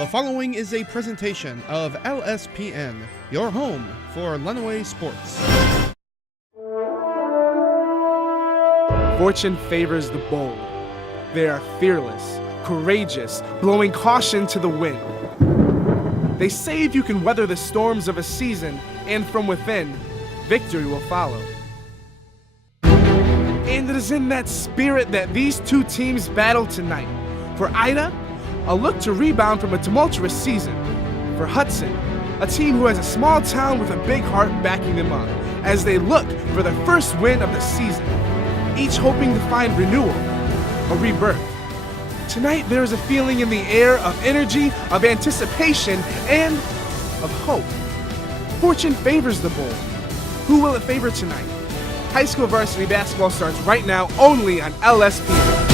The following is a presentation of LSPN, your home for Lenawee sports. Fortune favors the bold. They are fearless, courageous, blowing caution to the wind. They say if you can weather the storms of a season, and from within, victory will follow. And it is in that spirit that these two teams battle tonight. For Ida, a look to rebound from a tumultuous season. For Hudson, a team who has a small town with a big heart backing them up, as they look for their first win of the season, each hoping to find renewal, a rebirth. Tonight there is a feeling in the air of energy, of anticipation, and of hope. Fortune favors the bold. Who will it favor tonight? High school varsity basketball starts right now only on LSPN.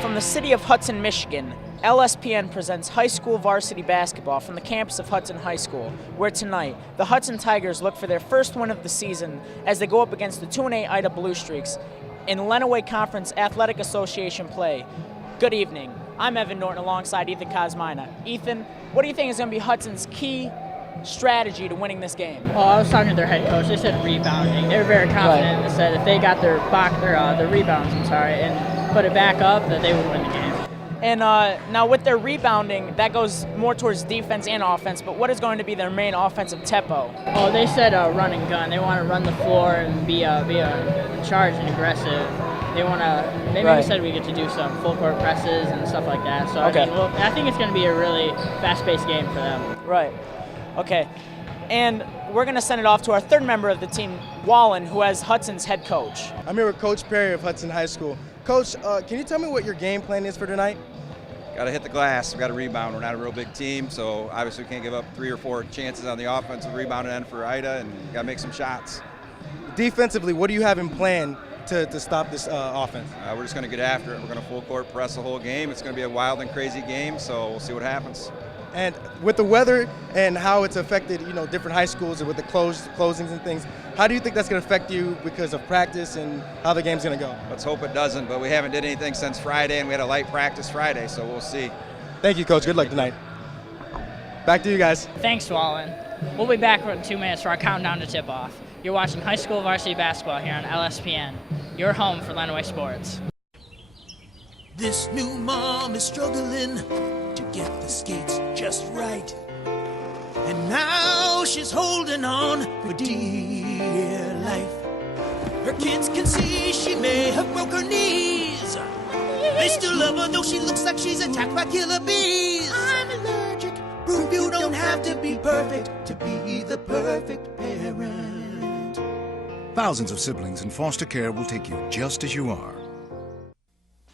From the city of Hudson, Michigan, LSPN presents high school varsity basketball from the campus of Hudson High School, where tonight the Hudson Tigers look for their first win of the season as they go up against the 2-8 Ida Bluestreaks in Lenawee Conference Athletic Association play. Good evening. I'm Evan Norton alongside Ethan Kosmina. Ethan, what do you think is going to be Hudson's key strategy to winning this game? Well, I was talking to their head coach. They said rebounding. They were very confident. They said if they got their rebounds, and put it back up, that they would win the game. And now with their rebounding, that goes more towards defense and offense, but what is going to be their main offensive tempo? Oh, they said run and gun. They want to run the floor and be in charge and aggressive. They want to. They maybe said we get to do some full court presses and stuff like that. So okay. I think it's going to be a really fast-paced game for them. Right. Okay. And we're going to send it off to our third member of the team, Wallen, who is Hudson's head coach. I'm here with Coach Perry of Hudson High School. Coach, can you tell me what your game plan is for tonight? Got to hit the glass. We've got to rebound. We're not a real big team, so obviously we can't give up 3 or 4 chances on the offensive rebound end for Ida, and got to make some shots. Defensively, what do you have in plan to stop this offense? We're just going to get after it. We're going to full court press the whole game. It's going to be a wild and crazy game, so we'll see what happens. And with the weather and how it's affected, different high schools and with the closings and things, how do you think that's going to affect you because of practice and how the game's going to go? Let's hope it doesn't, but we haven't did anything since Friday, and we had a light practice Friday, so we'll see. Thank you, Coach. Good luck tonight. Back to you guys. Thanks, Wallen. We'll be back in 2 minutes for our countdown to tip-off. You're watching high school varsity basketball here on LSPN, your home for Lenawee sports. This new mom is struggling to get the skates just right. And now she's holding on for dear life. Her kids can see she may have broke her knees. They still love her though she looks like she's attacked by killer bees. I'm allergic. Proof you don't have to be perfect to be the perfect parent. Thousands of siblings in foster care will take you just as you are.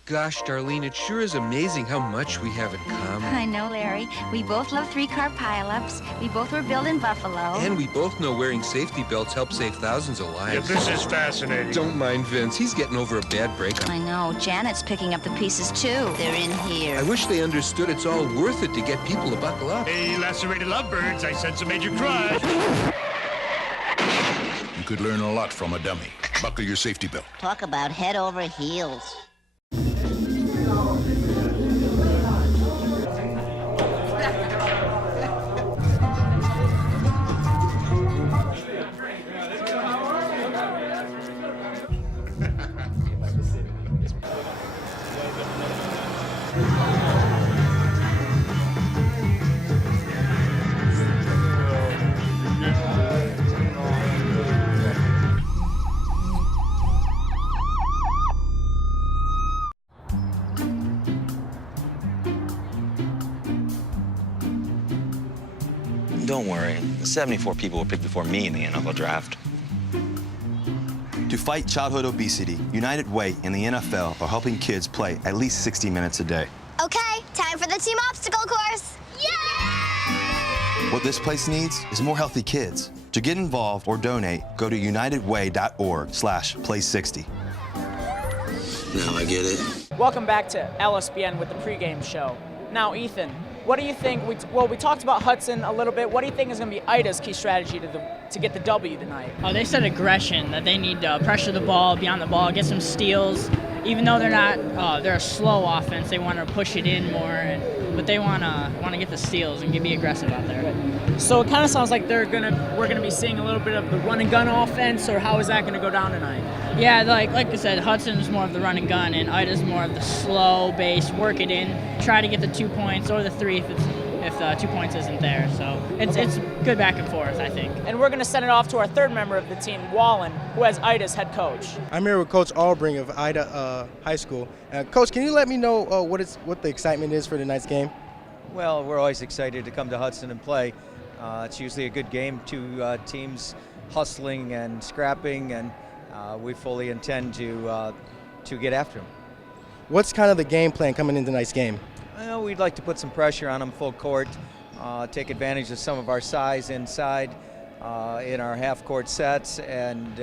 Gosh, Darlene, it sure is amazing how much we have in common. I know, Larry. We both love 3-car pileups. We both were built in Buffalo. And we both know wearing safety belts helps save thousands of lives. Yeah, this is fascinating. Don't mind Vince. He's getting over a bad breakup. I know. Janet's picking up the pieces, too. They're in here. I wish they understood it's all worth it to get people to buckle up. Hey, lacerated lovebirds, I sense a major crush. You could learn a lot from a dummy. Buckle your safety belt. Talk about head over heels. Don't worry, 74 people were picked before me in the NFL draft. To fight childhood obesity, United Way and the NFL are helping kids play at least 60 minutes a day. Okay, time for the team obstacle course. Yay! What this place needs is more healthy kids. To get involved or donate, go to unitedway.org/play60. Now I get it. Welcome back to LSPN with the pregame show. Now, Ethan, what do you think? We talked about Hudson a little bit. What do you think is going to be Ida's key strategy to get the W tonight? Oh, they said aggression, that they need to pressure the ball, be on the ball, get some steals. Even though they're a slow offense, they want to push it in more, but they want to get the steals and be aggressive out there. So it kind of sounds like we're gonna be seeing a little bit of the run and gun offense, or how is that going to go down tonight? Yeah, like I said, Hudson's more of the run and gun, and Ida's more of the slow base, work it in, try to get the 2 points or the 3 if the 2 points isn't there. So it's good back and forth, I think. And we're going to send it off to our third member of the team, Wallen, who has Ida's head coach. I'm here with Coach Albring of Ida High School. Coach, can you let me know what the excitement is for tonight's game? Well, we're always excited to come to Hudson and play. It's usually a good game, two teams hustling and scrapping, and we fully intend to get after them. What's kind of the game plan coming into tonight's game? Well, we'd like to put some pressure on them full court, take advantage of some of our size inside in our half-court sets, and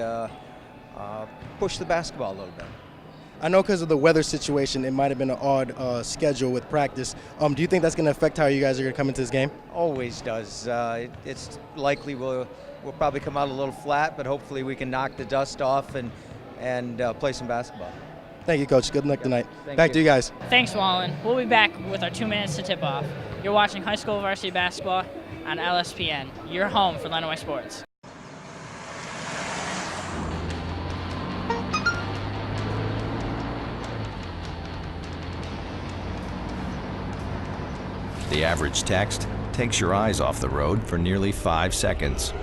push the basketball a little bit. I know because of the weather situation, it might have been an odd schedule with practice. Do you think that's going to affect how you guys are going to come into this game? Always does. It's likely we'll probably come out a little flat, but hopefully we can knock the dust off and play some basketball. Thank you, Coach. Good luck tonight. Thank Back you. to you guys. Thanks, Wallen. We'll be back with our 2 minutes to tip off. You're watching high school varsity basketball on LSPN. Your home for Lenawee sports. The average text takes your eyes off the road for nearly 5 seconds.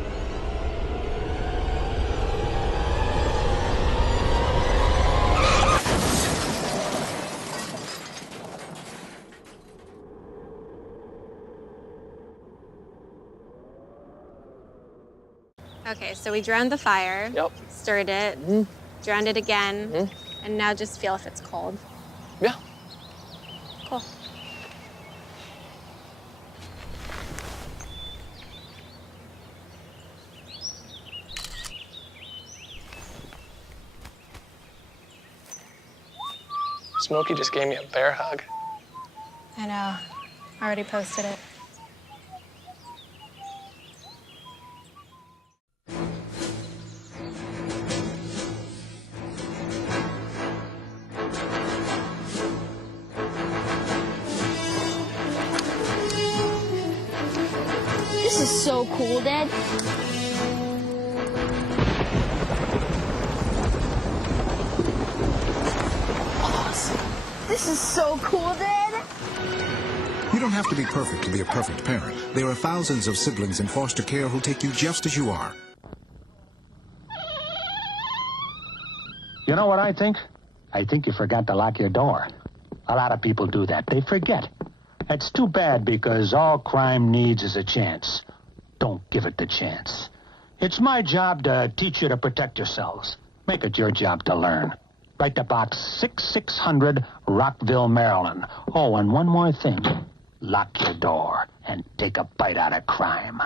Okay, so we drowned the fire, stirred it, drowned it again, and now just feel if it's cold. Yeah. Cool. Smokey just gave me a bear hug. I know. Already posted it. This is so cool, Dad. Awesome. This is so cool, Dad. You don't have to be perfect to be a perfect parent. There are thousands of siblings in foster care who'll take you just as you are. You know what I think? I think you forgot to lock your door. A lot of people do that. They forget. It's too bad because all crime needs is a chance. Don't give it the chance. It's my job to teach you to protect yourselves. Make it your job to learn. Write to Box 6600, Rockville, Maryland. Oh, and one more thing. Lock your door and take a bite out of crime.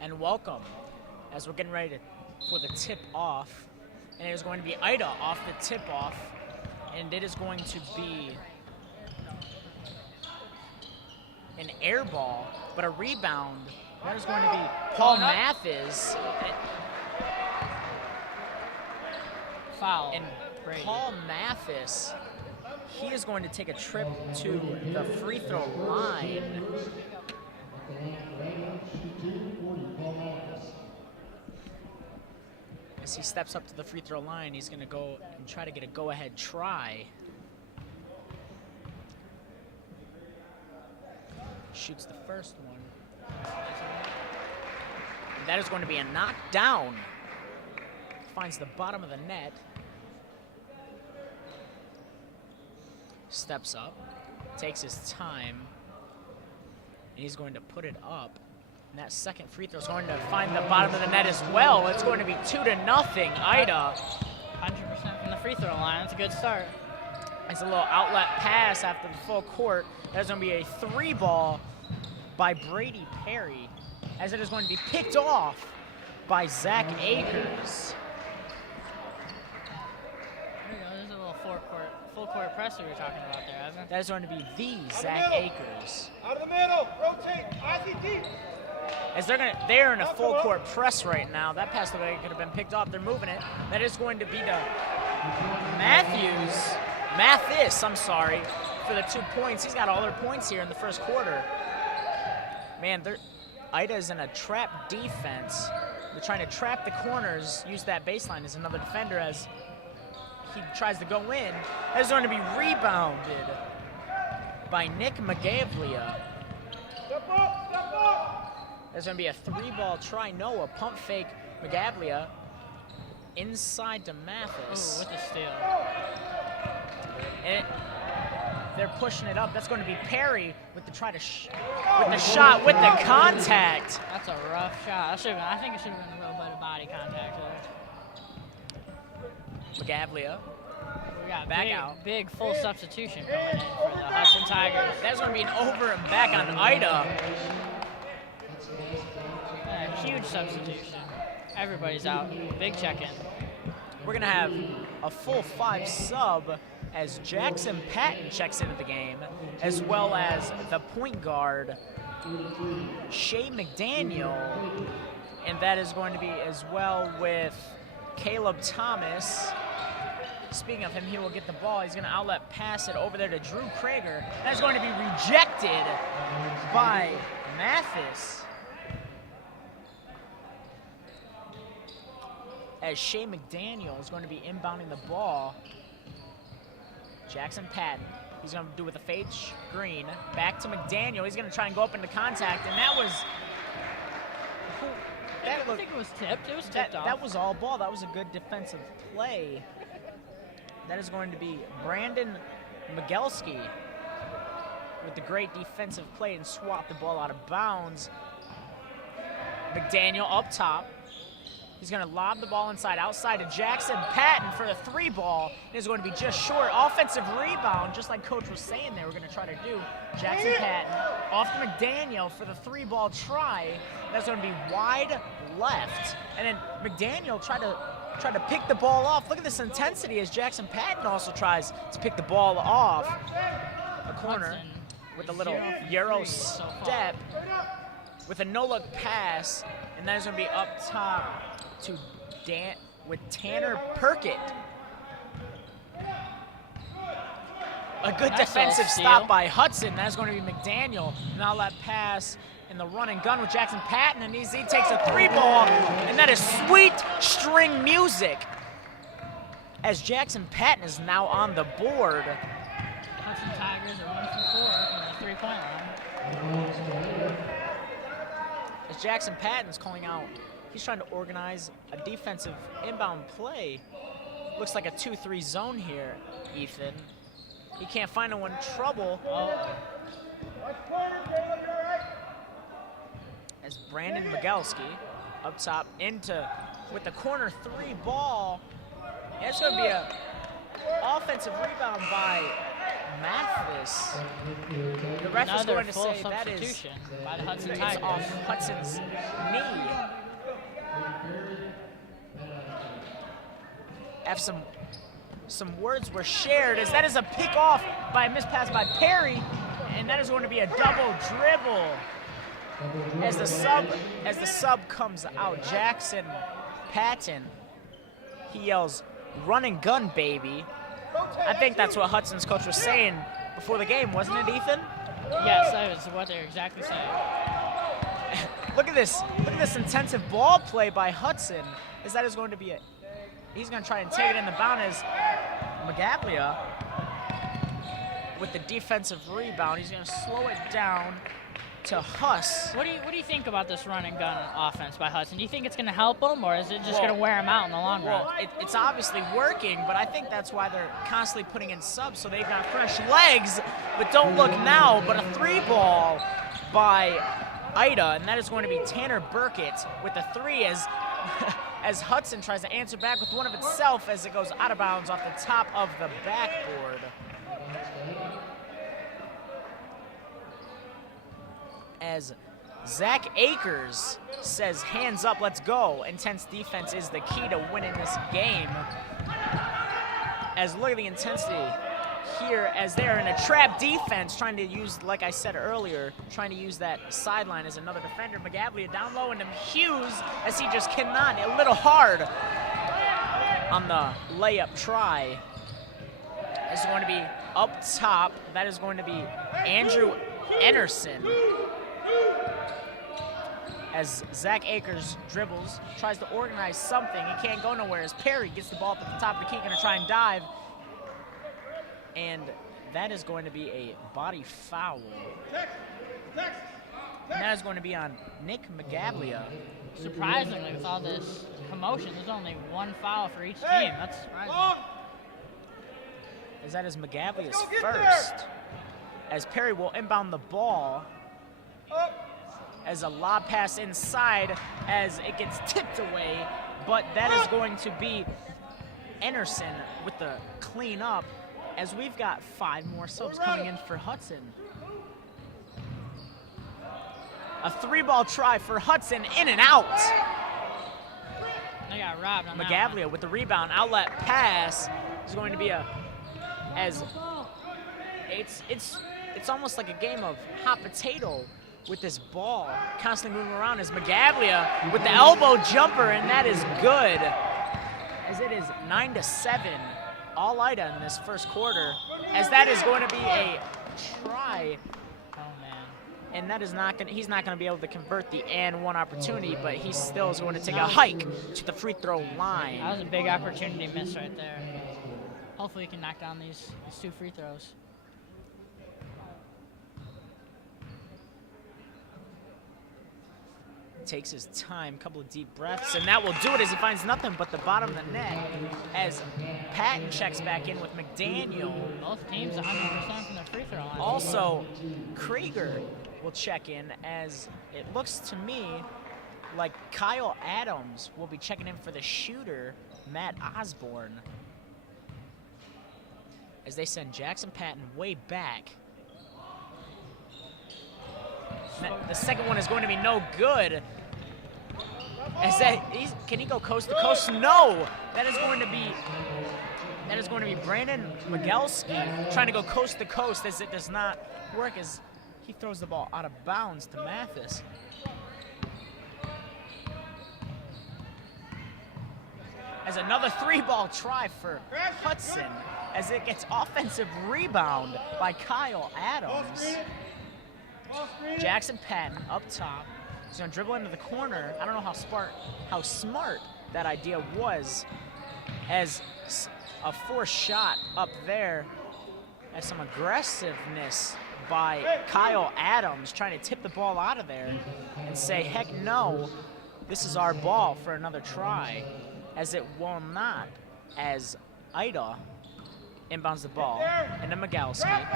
And welcome, as we're getting ready for the tip-off. And it is going to be Ida off the tip-off. And it is going to be an air ball, but a rebound. That is going to be Paul Mathis. Foul. And Paul Mathis, he is going to take a trip to the free throw line. As he steps up to the free throw line, he's going to go and try to get a go-ahead try. Shoots the first one. And that is going to be a knockdown. Finds the bottom of the net. Steps up, takes his time, and he's going to put it up. And that second free throw is going to find the bottom of the net as well. It's going to be 2-0, Ida. 100% from the free throw line. That's a good start. It's a little outlet pass after the full court. There's going to be a 3-ball by Brady Perry, as it is going to be picked off by Zach Akers. full court press we were talking about there, hasn't it? That is going to be the Zach Akers. Out of the middle, rotate, Ozzy deep. As they're in a full court press right now. That pass looked like it could have been picked off. They're moving it. That is going to be to Mathis, I'm sorry, for the 2 points. He's got all their points here in the first quarter. Man, Ida's in a trap defense. They're trying to trap the corners, use that baseline as another defender as he tries to go in. That's going to be rebounded by Nick Magavlia. Step up. There's going to be a 3-ball try. No, a pump fake Magavlia inside to Mathis. Ooh, with the steal. And they're pushing it up. That's going to be Perry with the with the shot, with the contact. That's a rough shot. I think it should have been a little bit of body contact there. Magavlia. We got back out. Big full substitution coming in for the Hudson Tigers. That's going to be an over and back on Ida. Huge substitution. Everybody's out. Big check-in. We're going to have a full 5 sub as Jackson Patton checks into the game, as well as the point guard, Shea McDaniel, and that is going to be as well with Caleb Thomas. Speaking of him, he will get the ball. He's going to outlet pass it over there to Drew Krager. That's going to be rejected by Mathis. As Shea McDaniel is going to be inbounding the ball. Jackson Patton, he's going to do with a fade screen. Back to McDaniel. He's going to try and go up into contact, and that was... I think it was tipped. It was tipped off. That was all ball. That was a good defensive play. That is going to be Brandon Migelski with the great defensive play and swap the ball out of bounds. McDaniel up top. He's going to lob the ball outside to Jackson Patton for the 3-ball. It's going to be just short. Offensive rebound, just like Coach was saying they were going to try to do. Jackson Patton off to McDaniel for the 3-ball try. That's going to be wide left. And then McDaniel tried to pick the ball off. Look at this intensity as Jackson Patton also tries to pick the ball off. A corner with a little Euro step with a no-look pass. And that is going to be up top to with Tanner Perkett. A good defensive stop by Hudson. That's going to be McDaniel. Now that pass in the run and gun with Jackson Patton, and he takes a 3-ball, and that is sweet string music as Jackson Patton is now on the board. Hudson Tigers are 1 for 4 from the 3-point line. As Jackson Patton's calling out, he's trying to organize a defensive inbound play. Looks like a 2-3 zone here, Ethan. He can't find no one trouble. As Brandon Migelski up top with the corner 3-ball. It's going to be an offensive rebound by Mathis. The ref is going to say that is by the Hudson Tigers. Off Hudson's knee. Have some words were shared as that is a pick off by a mispass by Perry, and that is going to be a double dribble. As the sub comes out, Jackson Patton, he yells, "Run and gun, baby." I think that's what Hudson's coach was saying before the game, wasn't it, Ethan? Yes, that was what they're exactly saying. Look at this intensive ball play by Hudson. As that is going to be he's going to try and take it in the bound as Magavlia with the defensive rebound. He's going to slow it down to Huss. What do you think about this run and gun offense by Hudson? Do you think it's going to help them, or is it just going to wear them out in the long run? Well, it's obviously working, but I think that's why they're constantly putting in subs, so they've got fresh legs. But don't look now, but a 3-ball by Ida, and that is going to be Tanner Burkett with the 3 as Hudson tries to answer back with one of itself as it goes out of bounds off the top of the backboard. As Zach Akers says, hands up, let's go. Intense defense is the key to winning this game. As look at the intensity here as they're in a trap defense, trying to use, like I said earlier, trying to use that sideline as another defender. Magablia down low, and Hughes, as he just cannot, a little hard on the layup try. Is going to be up top. That is going to be Andrew Enerson. As Zach Akers dribbles, tries to organize something. He can't go nowhere as Perry gets the ball up at the top of the key, gonna try and dive. And that is going to be a body foul. And that is going to be on Nick Magablia. Surprisingly, with all this commotion, there's only one foul for each team. That's surprising. As that is Magablia's first. As Perry will inbound the ball. As a lob pass inside, as it gets tipped away, but that is going to be Enerson with the clean up, as we've got 5 more subs coming in for Hudson. A 3-ball try for Hudson, in and out. They got robbed on Magablia with the rebound, outlet pass is going to be it's almost like a game of hot potato with this ball constantly moving around as Magablia with the elbow jumper, and that is good. As it is 9-7, all Ida in this first quarter, as that is going to be a try. Oh man. And that is he's not gonna be able to convert the and one opportunity, but he still is going to take a hike to the free throw line. That was a big opportunity miss right there. Hopefully he can knock down these 2 free throws. Takes his time, couple of deep breaths, and that will do it as he finds nothing but the bottom of the net as Patton checks back in with McDaniel. Both teams 100% from their free throw line. Also, Krieger will check in as it looks to me like Kyle Adams will be checking in for the shooter, Matt Osborne. As they send Jackson Patton way back. The second one is going to be no good. Can he go coast to coast? No. That is going to be Brandon Migelski trying to go coast to coast, as it does not work as he throws the ball out of bounds to Mathis. As another 3-ball try for Hudson, as it gets offensive rebound by Kyle Adams. Jackson Patton up top. He's gonna dribble into the corner. I don't know how smart that idea was, as a forced shot up there, as some aggressiveness by Kyle Adams trying to tip the ball out of there and say, heck no, this is our ball for another try, as it will not, as Ida inbounds the ball into Migalski.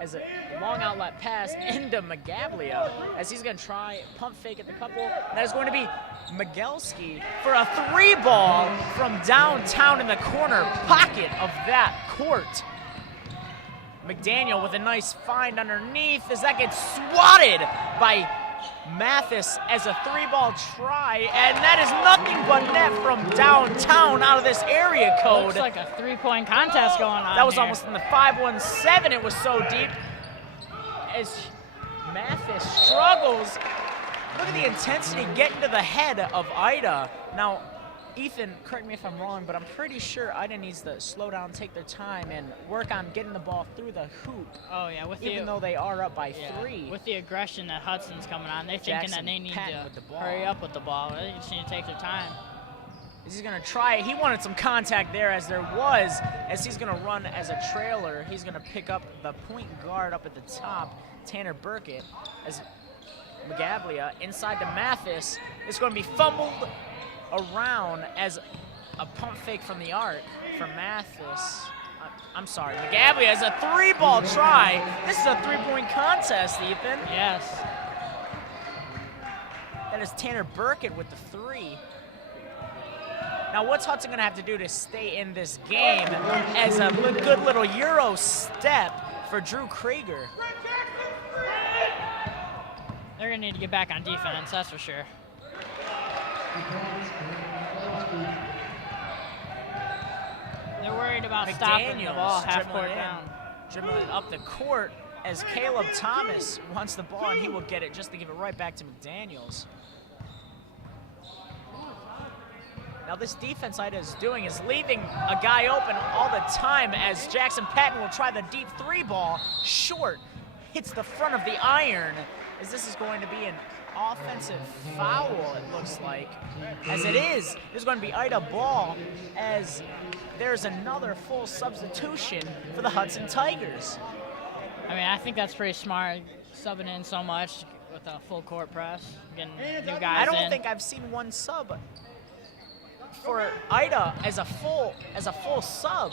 As a long outlet pass into Magablia, as he's going to try pump fake at the couple. That is going to be Migelski for a 3-ball from downtown in the corner pocket of that court. McDaniel with a nice find underneath as that gets swatted by Mathis as a 3-ball try, and that is nothing but net from downtown out of this area code. Looks like a 3-point contest going on. That was here. almost in the 5-1-7. It was so deep. As Mathis struggles, look at the intensity getting to the head of Ida. Now, Ethan, correct me if I'm wrong, but I'm pretty sure Ida needs to slow down, take their time, and work on getting the ball through the hoop. Oh yeah, even though they are up by 3. With the aggression that Hudson's coming on, they're thinking that they need to hurry up with the ball. They just need to take their time. He's going to try it. He wanted some contact there, as there was, as he's going to run as a trailer. He's going to pick up the point guard up at the top, Tanner Burkett, as Magablia inside to Mathis. It's going to be fumbled around as a pump fake from the arc for Mathis. I'm sorry, Magablia has a 3-ball try. This is a 3-point contest, Ethan. Yes. That is Tanner Burkett with the 3. Now, what's Hudson going to have to do to stay in this game as a good little Euro step for Drew Krieger? They're going to need to get back on defense, that's for sure. worried about stopping the ball half court down. Dribbling up the court as Caleb Thomas wants the ball, and he will get it just to give it right back to McDaniels. Now this defense Ida is doing is leaving a guy open all the time as Jackson Patton will try the deep three ball. Short, hits the front of the iron as this is going to be an offensive foul, it looks like. As it is, there's going to be Ida ball as there's another full substitution for the Hudson Tigers. I mean, I think that's pretty smart, subbing in so much with a full court press, getting new guys in. I don't think I've seen one sub for Ida as a full sub,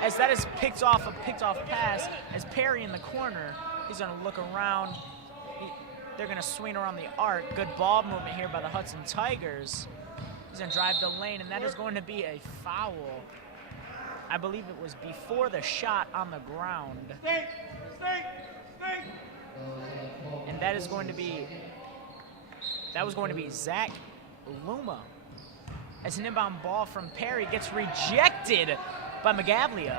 as that is picked off pass as Perry in the corner. He's going to look around. They're going to swing around the arc. Good ball movement here by the Hudson Tigers. He's going to drive the lane, and that is going to be a foul. I believe it was before the shot on the ground. And that was going to be Zach Luma. As an inbound ball from Perry gets rejected by Magaglia.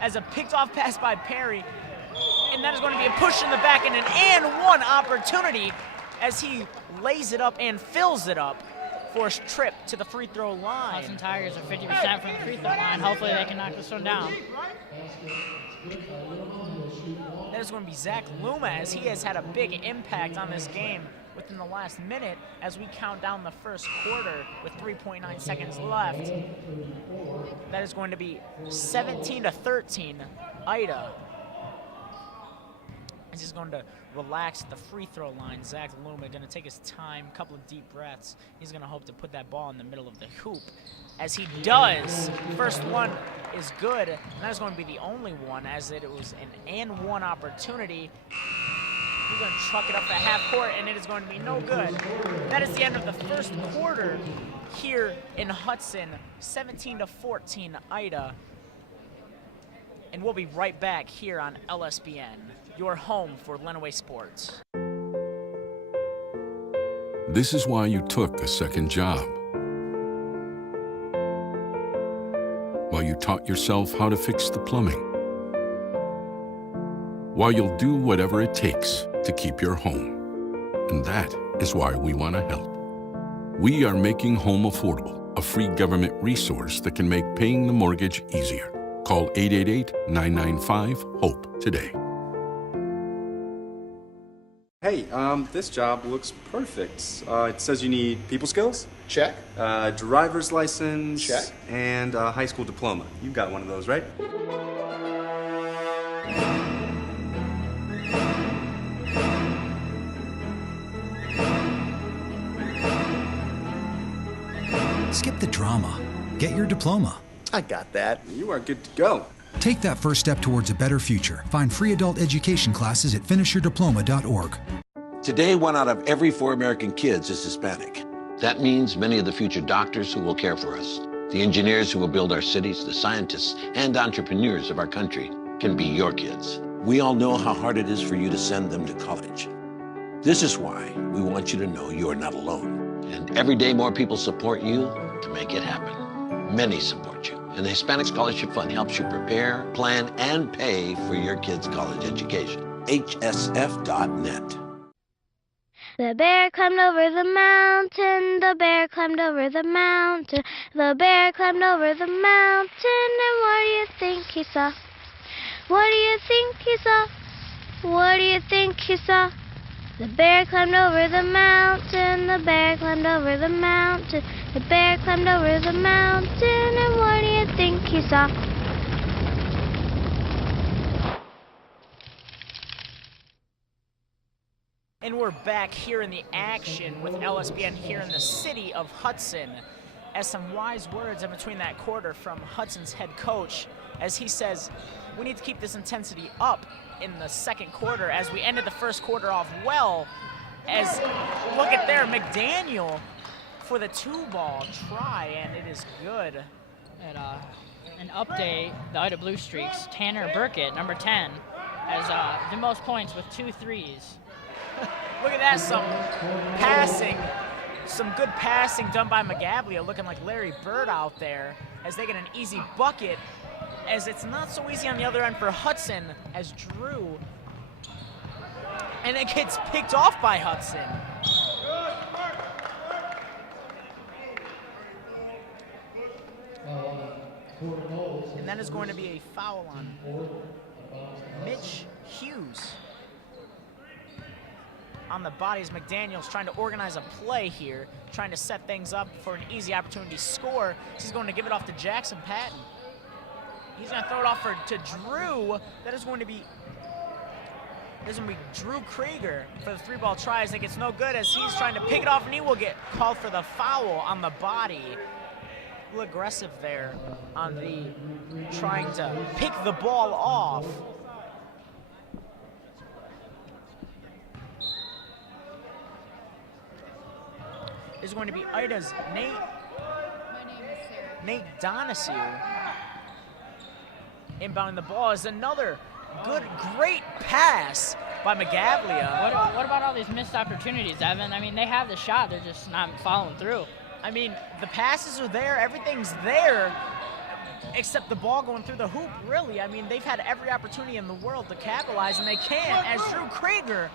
As a picked off pass by Perry. And that is going to be a push in the back and an and one opportunity as he lays it up and fills it up for his trip to the free throw line. Hudson Tigers are 50% from the free throw line. Hopefully they can knock this one down. That is going to be Zach Luma as he has had a big impact on this game within the last minute as we count down the first quarter with 3.9 seconds left. That is going to be 17-13, Ida. He's going to relax at the free throw line. Zach Luma going to take his time, couple of deep breaths. He's going to hope to put that ball in the middle of the hoop. As he does, first one is good. And that is going to be the only one as it was an and one opportunity. He's going to truck it up the half court, and it is going to be no good. That is the end of the first quarter here in Hudson. 17-14, Ida. And we'll be right back here on LSPN, your home for Lenawee sports. This is why you took a second job. While you taught yourself how to fix the plumbing. While you'll do whatever it takes to keep your home. And that is why we want to help. We are making home affordable, a free government resource that can make paying the mortgage easier. Call 888-995-HOPE today. Hey, this job looks perfect. It says you need people skills? Check. Driver's license? Check. And a high school diploma. You've got one of those, right? Skip the drama. Get your diploma. I got that. You are good to go. Take that first step towards a better future. Find free adult education classes at finishyourdiploma.org. Today, 1 out of every 4 American kids is Hispanic. That means many of the future doctors who will care for us, the engineers who will build our cities, the scientists and entrepreneurs of our country can be your kids. We all know how hard it is for you to send them to college. This is why we want you to know you are not alone. And every day more people support you to make it happen. Many support you. And the Hispanic Scholarship Fund helps you prepare, plan, and pay for your kids' college education. HSF.net. The bear climbed over the mountain, the bear climbed over the mountain, the bear climbed over the mountain, and what do you think he saw? What do you think he saw? What do you think he saw? The bear climbed over the mountain, the bear climbed over the mountain, the bear climbed over the mountain, and what do you think he saw? And we're back here in the action with LSPN here in the city of Hudson, as some wise words in between that quarter from Hudson's head coach, as he says, we need to keep this intensity up in the second quarter as we ended the first quarter off well. As, look at there, McDaniel for the 2-ball try, and it is good. And an update, the Ida Bluestreaks, Tanner Burkett, number 10, has the most points with 2 threes. Look at that, some good passing done by Magaglia, looking like Larry Bird out there, as they get an easy bucket, as it's not so easy on the other end for Hudson, as Drew, and it gets picked off by Hudson. And that is going to be a foul on Mitch Hughes. On the bodies, McDaniel's trying to organize a play here, trying to set things up for an easy opportunity to score. He's going to give it off to Jackson Patton. He's going to throw it off to Drew. That is going to be Drew Krieger for the 3-ball try. I think it's no good as he's trying to pick it off, and he will get called for the foul on the body. A little aggressive there on the trying to pick the ball off. Is going to be Ida's Nate Donohue. Inbounding the ball is another great pass by Magavlia. What about all these missed opportunities, Evan? I mean, they have the shot, they're just not following through. I mean, the passes are there, everything's there, except the ball going through the hoop, really. I mean, they've had every opportunity in the world to capitalize, and they can't, as Drew Krieger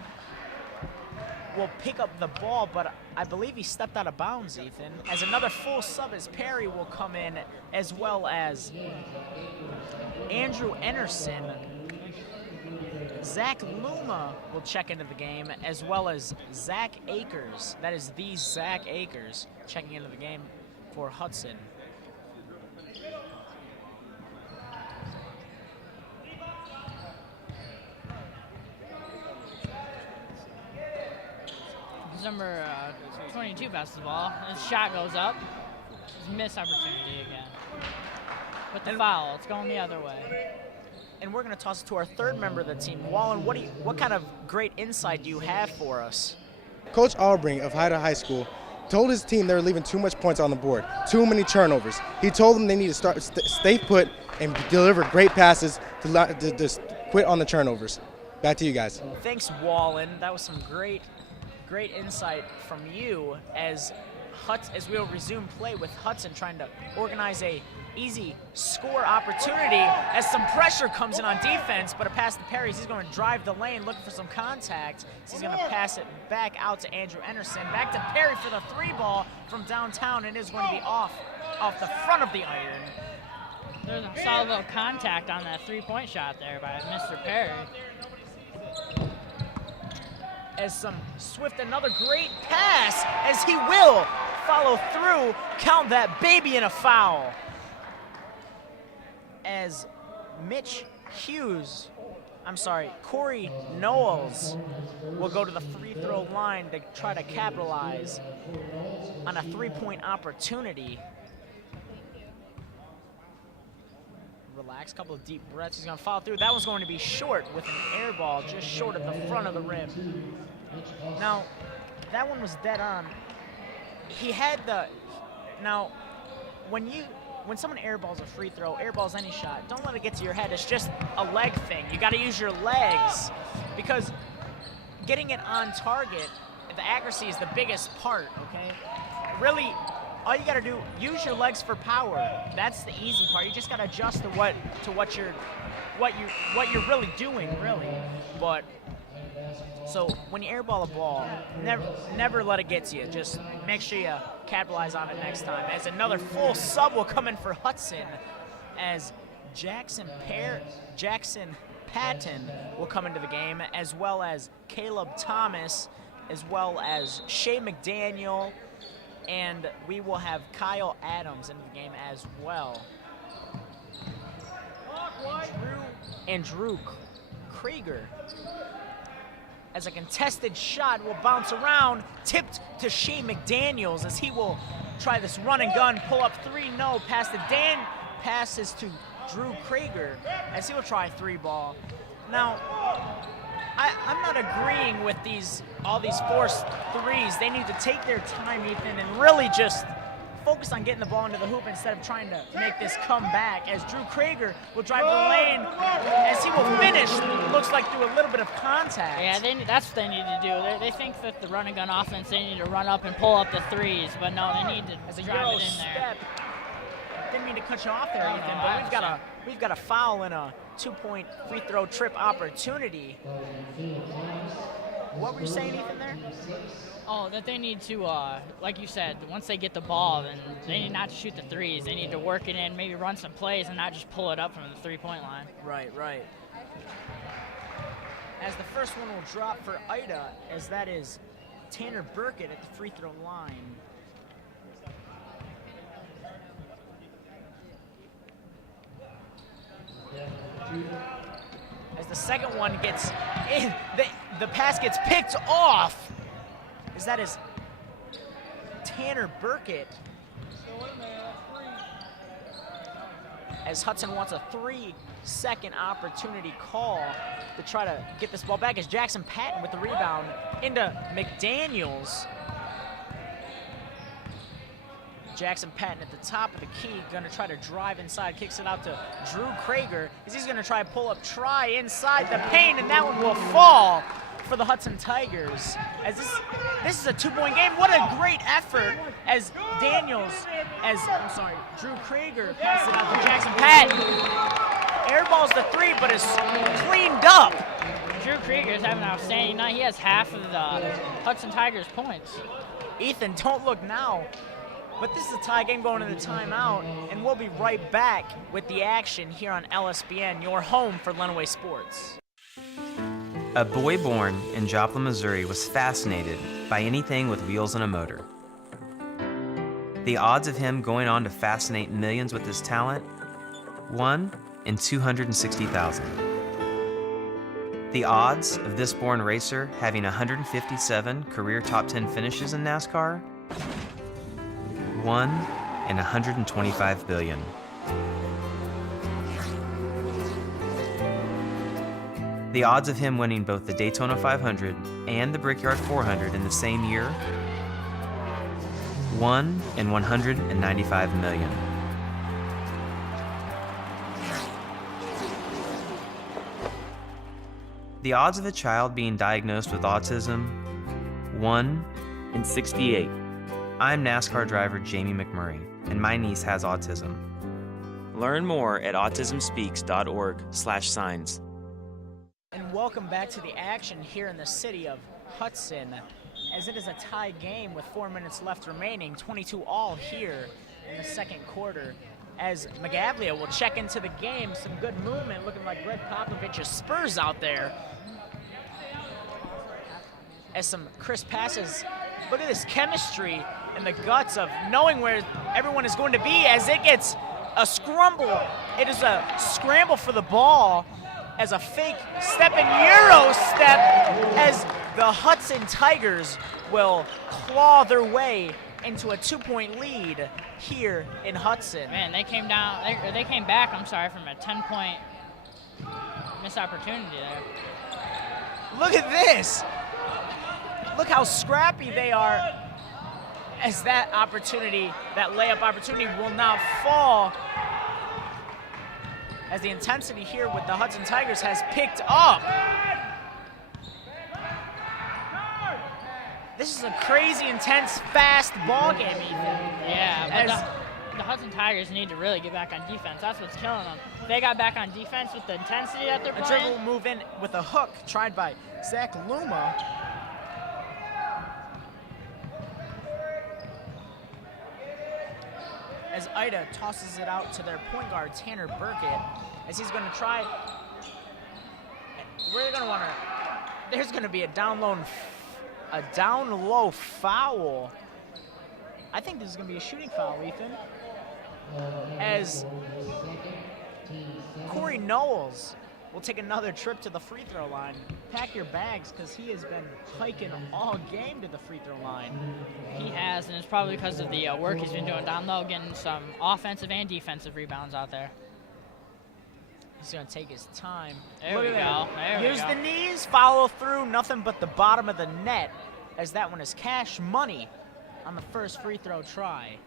will pick up the ball, but I believe he stepped out of bounds, Ethan, as another full sub as Perry will come in, as well as Andrew Enerson. Zach Luma will check into the game, as well as Zach Akers. That is the Zach Akers checking into the game for Hudson. Number 22 passes the ball. His shot goes up. His missed opportunity again. With the foul, it's going the other way. And we're going to toss it to our third member of the team. Wallen, what kind of great insight do you have for us? Coach Albring of Ida High School told his team they were leaving too much points on the board, too many turnovers. He told them they need to stay put and deliver great passes to just quit on the turnovers. Back to you guys. Thanks, Wallen. That was some great insight from you as we will resume play with Hudson trying to organize a easy score opportunity as some pressure comes in on defense, but a pass to Perry. He's going to drive the lane looking for some contact. So he's going to pass it back out to Andrew Enerson. Back to Perry for the 3-ball from downtown, and it is going to be off the front of the iron. There's a solid little contact on that 3-point shot there by Mr. Perry. As some Swift, another great pass, as he will follow through, count that baby in a foul. As Corey Knowles will go to the free throw line to try to capitalize on a 3-point opportunity. Relax, couple of deep breaths. He's going to follow through. That one's going to be short with an air ball, just short of the front of the rim. Now, that one was dead on. He had now, when someone airballs a free throw, airballs any shot, don't let it get to your head. It's just a leg thing. You got to use your legs, because getting it on target, the accuracy is the biggest part, okay? Really, all you got to do, use your legs for power. That's the easy part. You just got to adjust to what you're really doing, really. But so when you airball a ball, never let it get to you. Just make sure you capitalize on it next time. As another full sub will come in for Hudson, as Jackson Patton will come into the game, as well as Caleb Thomas, as well as Shea McDaniel, and we will have Kyle Adams into the game as well. And Drew Krieger, as a contested shot, will bounce around, tipped to Shea McDaniels as he will try this run and gun, pull up 3, no, pass to Dan, passes to Drew Krieger as he will try a 3-ball. Now, I'm not agreeing with all these forced threes. They need to take their time, Ethan, and really just focus on getting the ball into the hoop instead of trying to make this come back, as Drew Krieger will drive the lane as he will finish, looks like through a little bit of contact. Yeah, that's what they need to do. They think that the run and gun offense, they need to run up and pull up the threes, but no, they need to drive it in there. Didn't mean to cut you off there, Ethan, but we've got a foul and a 2-point free throw trip opportunity. What were you saying, Ethan, there? Oh, that they need to, like you said, once they get the ball, then they need not to shoot the threes. They need to work it in, maybe run some plays, and not just pull it up from the three-point line. Right. As the first one will drop for Ida, as that is Tanner Burkett at the free throw line. As the second one gets in, the pass gets picked off. As that is Tanner Burkett. As Hudson wants a 3-second opportunity call to try to get this ball back, as Jackson Patton with the rebound into McDaniels. Jackson Patton at the top of the key, gonna try to drive inside, kicks it out to Drew Krager, as he's gonna try try inside the paint, and that one will fall for the Hudson Tigers. As this is a 2-point game. What a great effort as Drew Krager passes it out to Jackson Patton. Airballs the 3, but is cleaned up. Drew Krieger is having an outstanding night. He has half of the Hudson Tigers' points. Ethan, don't look now. But this is a tie game going into the timeout, and we'll be right back with the action here on LSPN, your home for Lenawee sports. A boy born in Joplin, Missouri was fascinated by anything with wheels and a motor. The odds of him going on to fascinate millions with his talent? 1 in 260,000. The odds of this born racer having 157 career top 10 finishes in NASCAR? 1 in 125 billion. The odds of him winning both the Daytona 500 and the Brickyard 400 in the same year? 1 in 195 million. The odds of a child being diagnosed with autism? 1 in 68. I'm NASCAR driver Jamie McMurray, and my niece has autism. Learn more at autismspeaks.org/signs. And welcome back to the action here in the city of Hudson, as it is a tie game with 4 minutes left remaining, 22 all here in the second quarter. As Magavlia will check into the game, some good movement, looking like Greg Popovich's Spurs out there. As some crisp passes, look at this chemistry and the guts of knowing where everyone is going to be as it gets a scramble. It is a scramble for the ball as a fake step and Euro step as the Hudson Tigers will claw their way into a 2-point lead here in Hudson. Man, they came back, from a 10-point missed opportunity there. Look at this. Look how scrappy they are as that layup opportunity will now fall, as the intensity here with the Hudson Tigers has picked up. This is a crazy, intense, fast ball game, Ethan. Yeah, but the Hudson Tigers need to really get back on defense. That's what's killing them. If they got back on defense with the intensity that they're playing. A dribble move in with a hook tried by Zach Luma. As Ida tosses it out to their point guard, Tanner Burkett, as he's going to try. There's going to be a down low foul. I think this is going to be a shooting foul, Ethan. As Corey Knowles will take another trip to the free throw line. Pack your bags, because he has been hiking all game to the free throw line. He has, and it's probably because of the work he's been doing down low, getting some offensive and defensive rebounds out there. He's going to take his time. There we go. Use the knees, follow through, nothing but the bottom of the net, as that one is cash money on the first free throw try.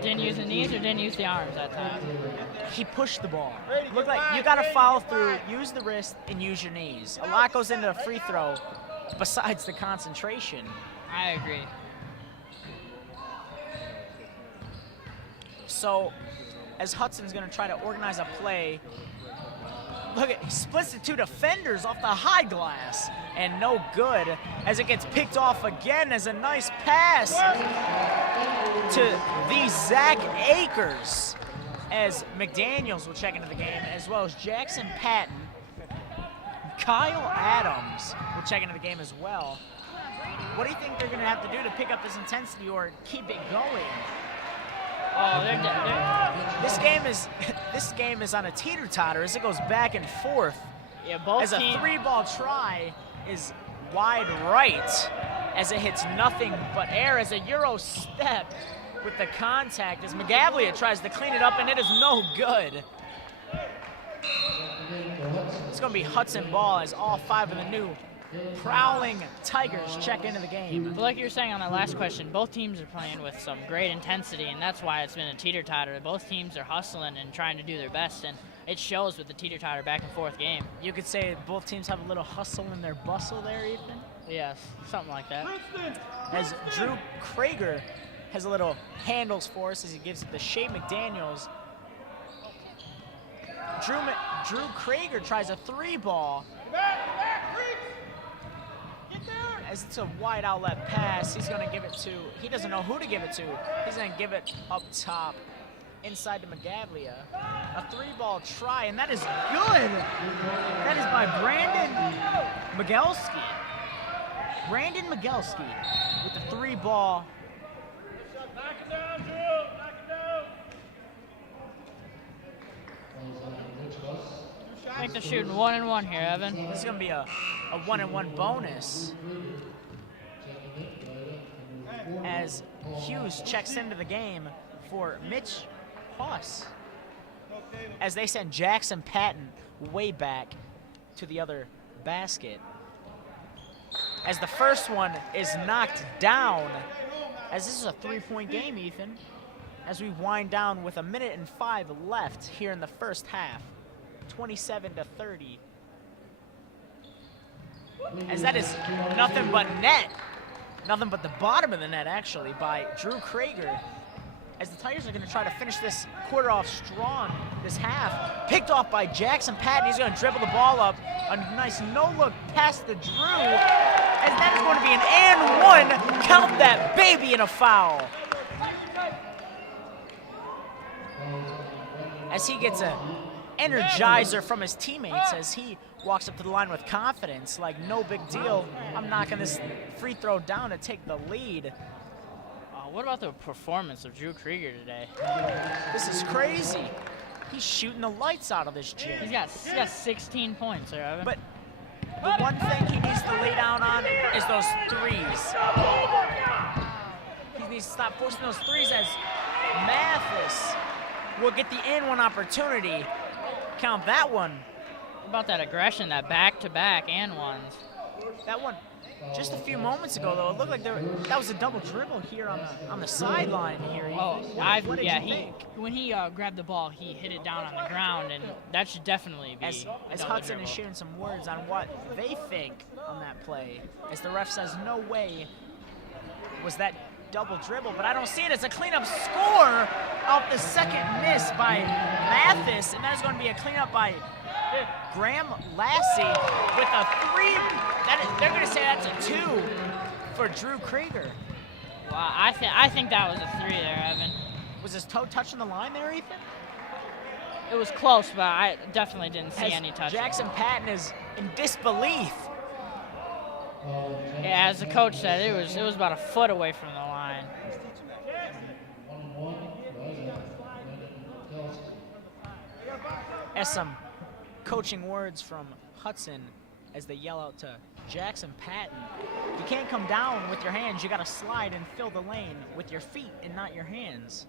Didn't use the knees or didn't use the arms that time? He pushed the ball. Looked like you got to follow through, use the wrist, and use your knees. A lot goes into a free throw, besides the concentration. I agree. So, as Hudson's going to try to organize a play, look at, he splits the two defenders off the high glass, and no good, as it gets picked off again as a nice pass to the Zach Akers, as McDaniels will check into the game, as well as Jackson Patton. Kyle Adams will check into the game as well. What do you think they're going to have to do to pick up this intensity or keep it going? Oh, this game is on a teeter-totter as it goes back and forth. Yeah, both as a teams. 3-ball try is wide right as it hits nothing but air as a Euro step with the contact as Magavlia tries to clean it up and it is no good. It's going to be Hudson ball as all 5 of the new prowling Tigers check into the game. But like you were saying on that last question, both teams are playing with some great intensity, and that's why it's been a teeter-totter. Both teams are hustling and trying to do their best, and it shows with the teeter-totter back-and-forth game. You could say both teams have a little hustle in their bustle there, Ethan? Yes, something like that. As Drew Krager has a little handles for us as he gives it to Shea McDaniels. Drew Krager tries a 3-ball. As it's a wide outlet pass, he's going to give it to, he doesn't know who to give it to. He's going to give it up top inside to Magavlia. A 3-ball try, and that is good. That is by Brandon Migelski. Brandon Migelski with the 3-ball. Knock it down, Drew. Knock it down. I think they're shooting 1-1 here, Evan. This is going to be a 1-1 bonus. As Hughes checks into the game for Mitch Huss. As they send Jackson Patton way back to the other basket. As the first one is knocked down. As this is a 3-point game, Ethan. As we wind down with 1:05 left here in the first half. 27-30. As that is nothing but net. Nothing but the bottom of the net, actually, by Drew Krager. As the Tigers are going to try to finish this quarter off strong, this half. Picked off by Jackson Patton. He's going to dribble the ball up. A nice no-look pass to Drew. As that is going to be an and 1. Count that baby in a foul. As he gets a energizer from his teammates as he walks up to the line with confidence, like no big deal. I'm knocking this free throw down to take the lead. What about the performance of Drew Krager today? This is crazy. He's shooting the lights out of this gym. He's got 16 points there, Evan. But the one thing he needs to lay down on is those threes. He needs to stop forcing those threes as Mathis will get the and 1 opportunity. Count that one. What about that aggression, that back-to-back and ones? That one, just a few moments ago, though, it looked like that was a double dribble here on the sideline here. What did you think? When he grabbed the ball, he hit it down on the ground, and that should definitely be as Hudson is sharing some words on what they think on that play, as the ref says no way was that double dribble, but I don't see it as a cleanup score off the second miss by Mathis, and that is going to be a cleanup by Graham Lassie with a 3. They're going to say that's a 2 for Drew Krager. Wow, I think that was a 3 there, Evan. Was his toe touching the line there, Ethan? It was close, but I definitely didn't see any touch. Jackson Patton is in disbelief. Yeah, as the coach said, it was about a foot away from the line. As some coaching words from Hudson as they yell out to Jackson Patton. You can't come down with your hands. You got to slide and fill the lane with your feet and not your hands.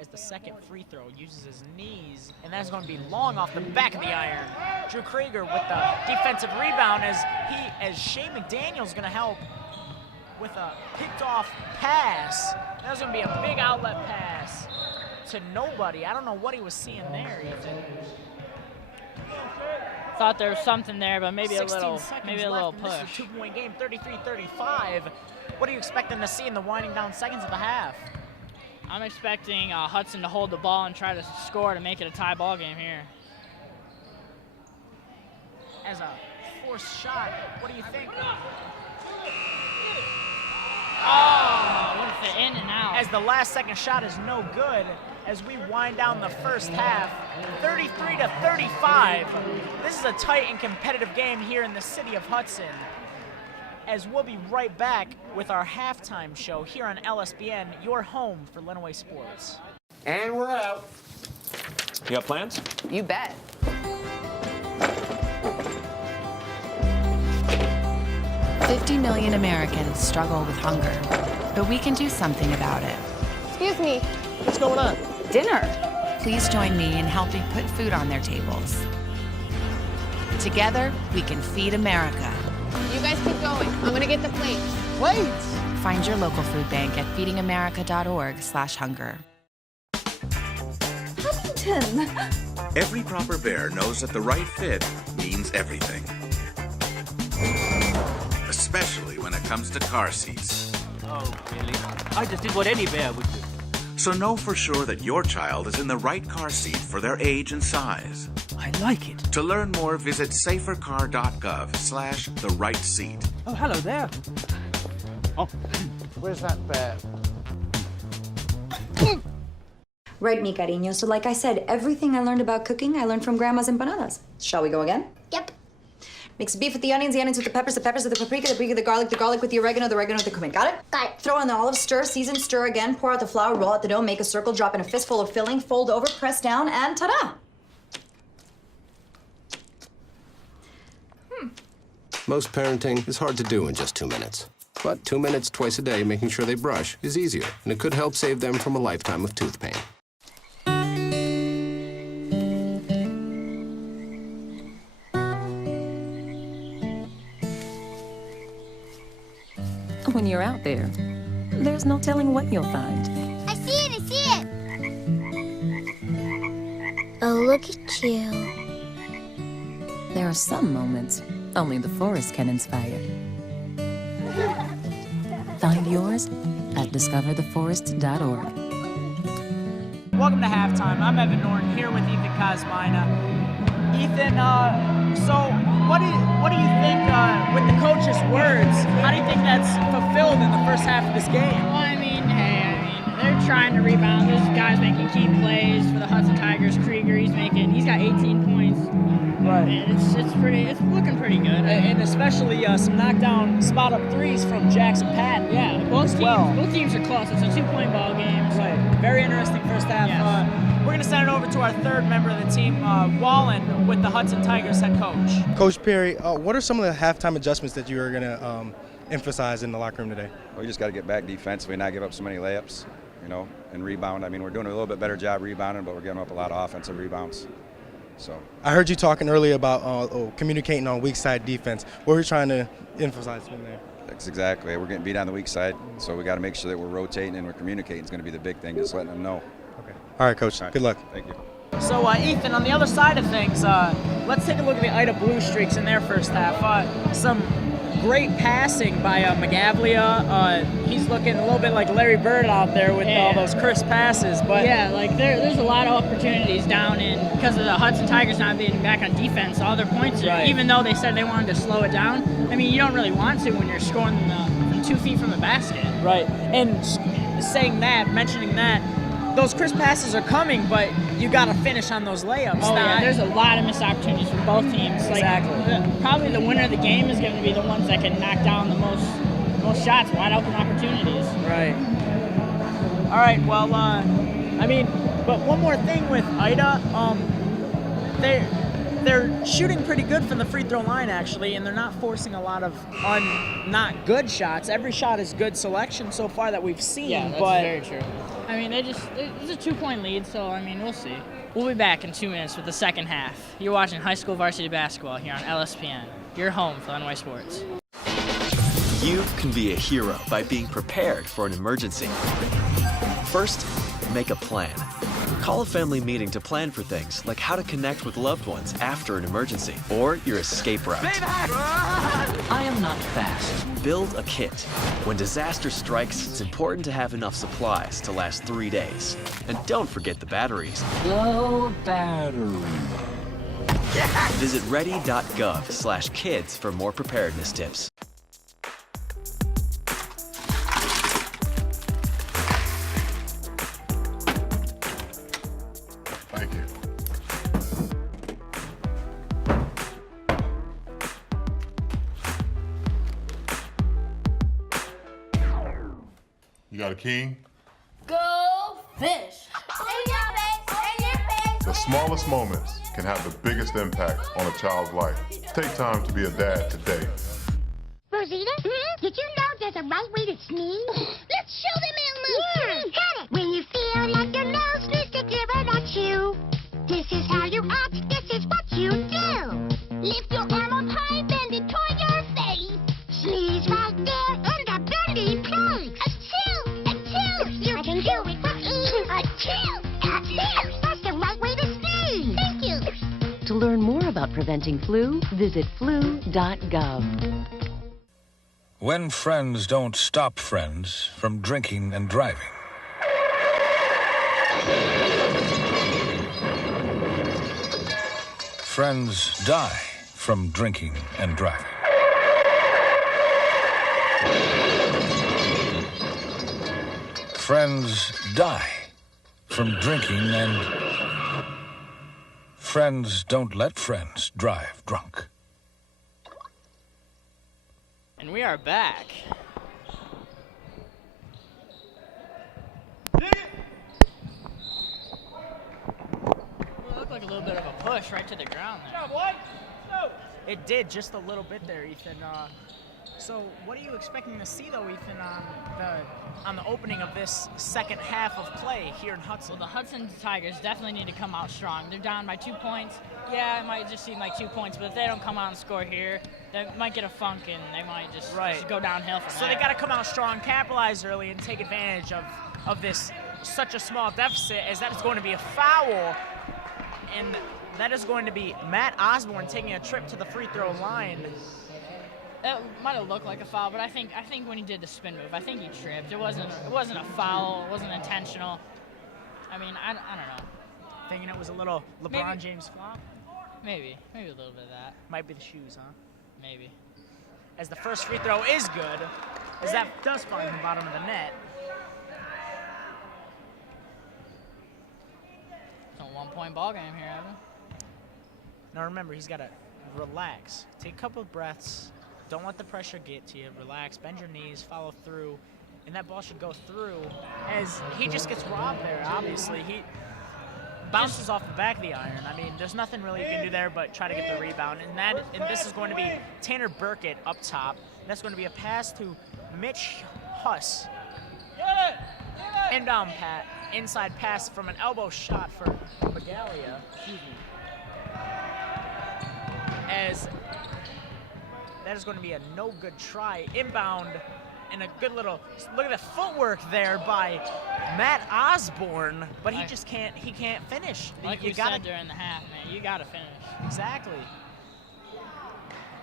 As the second free throw uses his knees, and that's going to be long off the back of the iron. Drew Krager with the defensive rebound as Shea McDaniel's going to help with a picked off pass. That was going to be a big outlet pass to nobody. I don't know what he was seeing there, Ethan. Thought there was something there, but maybe a 16 little, seconds maybe a left, little and this is push. a 2-point game, 33-35. What are you expecting to see in the winding down seconds of the half? I'm expecting Hudson to hold the ball and try to score to make it a tie ball game here. As a forced shot, what do you think? Oh, what if it in and out? As the last second shot is no good, as we wind down the first half, 33-35. This is a tight and competitive game here in the city of Hudson. As we'll be right back with our halftime show here on LSPN, your home for Lenawee sports. And we're out. You got plans? You bet. $50 million Americans struggle with hunger, but we can do something about it. Excuse me. What's going on? Dinner. Please join me in helping put food on their tables. Together, we can feed America. You guys keep going. I'm gonna get the plates. Plates? Find your local food bank at feedingamerica.org/hunger. Huntington. Every proper bear knows that the right fit means everything. Especially when it comes to car seats. Oh, really? I just did what any bear would do. So know for sure that your child is in the right car seat for their age and size. I like it. To learn more, visit safercar.gov/the-right-seat. Oh, hello there. Oh, where's that bear? Right, mi cariño. So like I said, everything I learned about cooking, I learned from Grandma's empanadas. Shall we go again? Yep. Mix beef with the onions with the peppers with the paprika with the garlic with the oregano with the cumin. Got it? Got it. Throw in the olives, stir, season, stir again, pour out the flour, roll out the dough, make a circle, drop in a fistful of filling, fold over, press down, and ta-da! Most parenting is hard to do in just 2 minutes. But 2 minutes twice a day making sure they brush is easier, and it could help save them from a lifetime of tooth pain. When you're out there, there's no telling what you'll find. I see it, I see it. Oh, look at you. There are some moments only the forest can inspire. Find yours at discovertheforest.org. Welcome to halftime. I'm Evan Norton here with Ethan Kosmina. Ethan, so what do you think with the coach's words? How do you think that's fulfilled in the first half of this game? Well, I mean, they're trying to rebound. There's guys making key plays for the Hudson Tigers. Krieger, he's got 18 points. Right. It's looking pretty good. And especially some knockdown spot up threes from Jackson Patton. Yeah, both teams are close. It's a 2-point ball game. So. Right. Very interesting first half. Yes. We're going to send it over to our third member of the team, Wallen, with the Hudson Tigers head coach. Coach Perry, what are some of the halftime adjustments that you are going to emphasize in the locker room today? Well, we just got to get back defensively, not give up so many layups, and rebound. I mean, we're doing a little bit better job rebounding, but we're giving up a lot of offensive rebounds. So I heard you talking earlier about communicating on weak side defense. What were you trying to emphasize from there? That's exactly. We're getting beat on the weak side, so we got to make sure that we're rotating and we're communicating. It's going to be the big thing, just letting them know. Okay. All right, Coach. Good luck. Thank you. So, Ethan, on the other side of things, let's take a look at the Ida Bluestreaks in their first half. Some great passing by Magavlia. He's looking a little bit like Larry Bird out there with all those crisp passes. But yeah, like there's a lot of opportunities down in because of the Hudson Tigers not being back on defense. All their points, even though they said they wanted to slow it down. I mean, you don't really want to when you're scoring from 2 feet from the basket. Right. And mentioning that, those crisp passes are coming, but you got to finish on those layups. Oh, yeah, there's a lot of missed opportunities for both teams. Exactly. Probably the winner of the game is going to be the ones that can knock down the most shots, wide open opportunities. Right. All right, well, but one more thing with Ida, they're shooting pretty good from the free throw line, actually, and they're not forcing a lot of not good shots. Every shot is good selection so far that we've seen. Yeah, that's very true. I mean, it's a 2-point lead, so, I mean, we'll see. We'll be back in 2 minutes with the second half. You're watching high school varsity basketball here on LSPN. Your home for Lenawee sports. You can be a hero by being prepared for an emergency. First, make a plan. Call a family meeting to plan for things like how to connect with loved ones after an emergency or your escape route. I am not fast. Build a kit. When disaster strikes, it's important to have enough supplies to last 3 days. And don't forget the batteries. Low battery. Visit ready.gov/kids for more preparedness tips. Thank you. You got a king? Go fish. The smallest moments can have the biggest impact on a child's life. Take time to be a dad today. Rosita, did you know there's a right way to sneeze? Let's show them, Elmo. Got it. When you feel like your nose needs to give it at you, this is how you act. This is what you do. Lift your arm up high, bend it toward your face. Sneeze right there in the bendy place. Achoo! You can do it for ease. Achoo! That's the right way to sneeze. Thank you. To learn more about preventing flu, visit flu.gov. When friends don't stop friends from drinking and driving. Friends die from drinking and driving. Friends die from drinking and... Friends don't let friends drive drunk. And we are back. It looked like a little bit of a push right to the ground there. It did just a little bit there, Ethan. So what are you expecting to see, though, Ethan, on the opening of this second half of play here in Hudson? Well, the Hudson Tigers definitely need to come out strong. They're down by 2 points. Yeah, it might just seem like 2 points, but if they don't come out and score here, they might get a funk and they might just go downhill from there. So they got to come out strong, capitalize early, and take advantage of this such a small deficit, as that is going to be a foul, and that is going to be Matt Osborne taking a trip to the free throw line. It might have looked like a foul, but I think when he did the spin move, I think he tripped. It wasn't a foul. It wasn't intentional. I mean, I don't know. Thinking it was a little LeBron James flop? Maybe a little bit of that. Might be the shoes, huh? Maybe. As the first free throw is good, as that does find the bottom of the net. It's a 1 point ball game here, Evan. Now remember, he's got to relax. Take a couple of breaths. Don't let the pressure get to you. Relax, bend your knees, follow through, and that ball should go through, as he just gets robbed there, obviously. He bounces off the back of the iron. I mean, there's nothing really you can do there but try to get the rebound, and this is going to be Tanner Burkett up top. And that's going to be a pass to Mitch Huss. Inbound inside pass from an elbow shot for Magalia. As that is going to be a no good try. Inbound, and a good little look at the footwork there by Matt Osborne, but he just can't finish. Like you said during the half, man, you gotta finish. Exactly.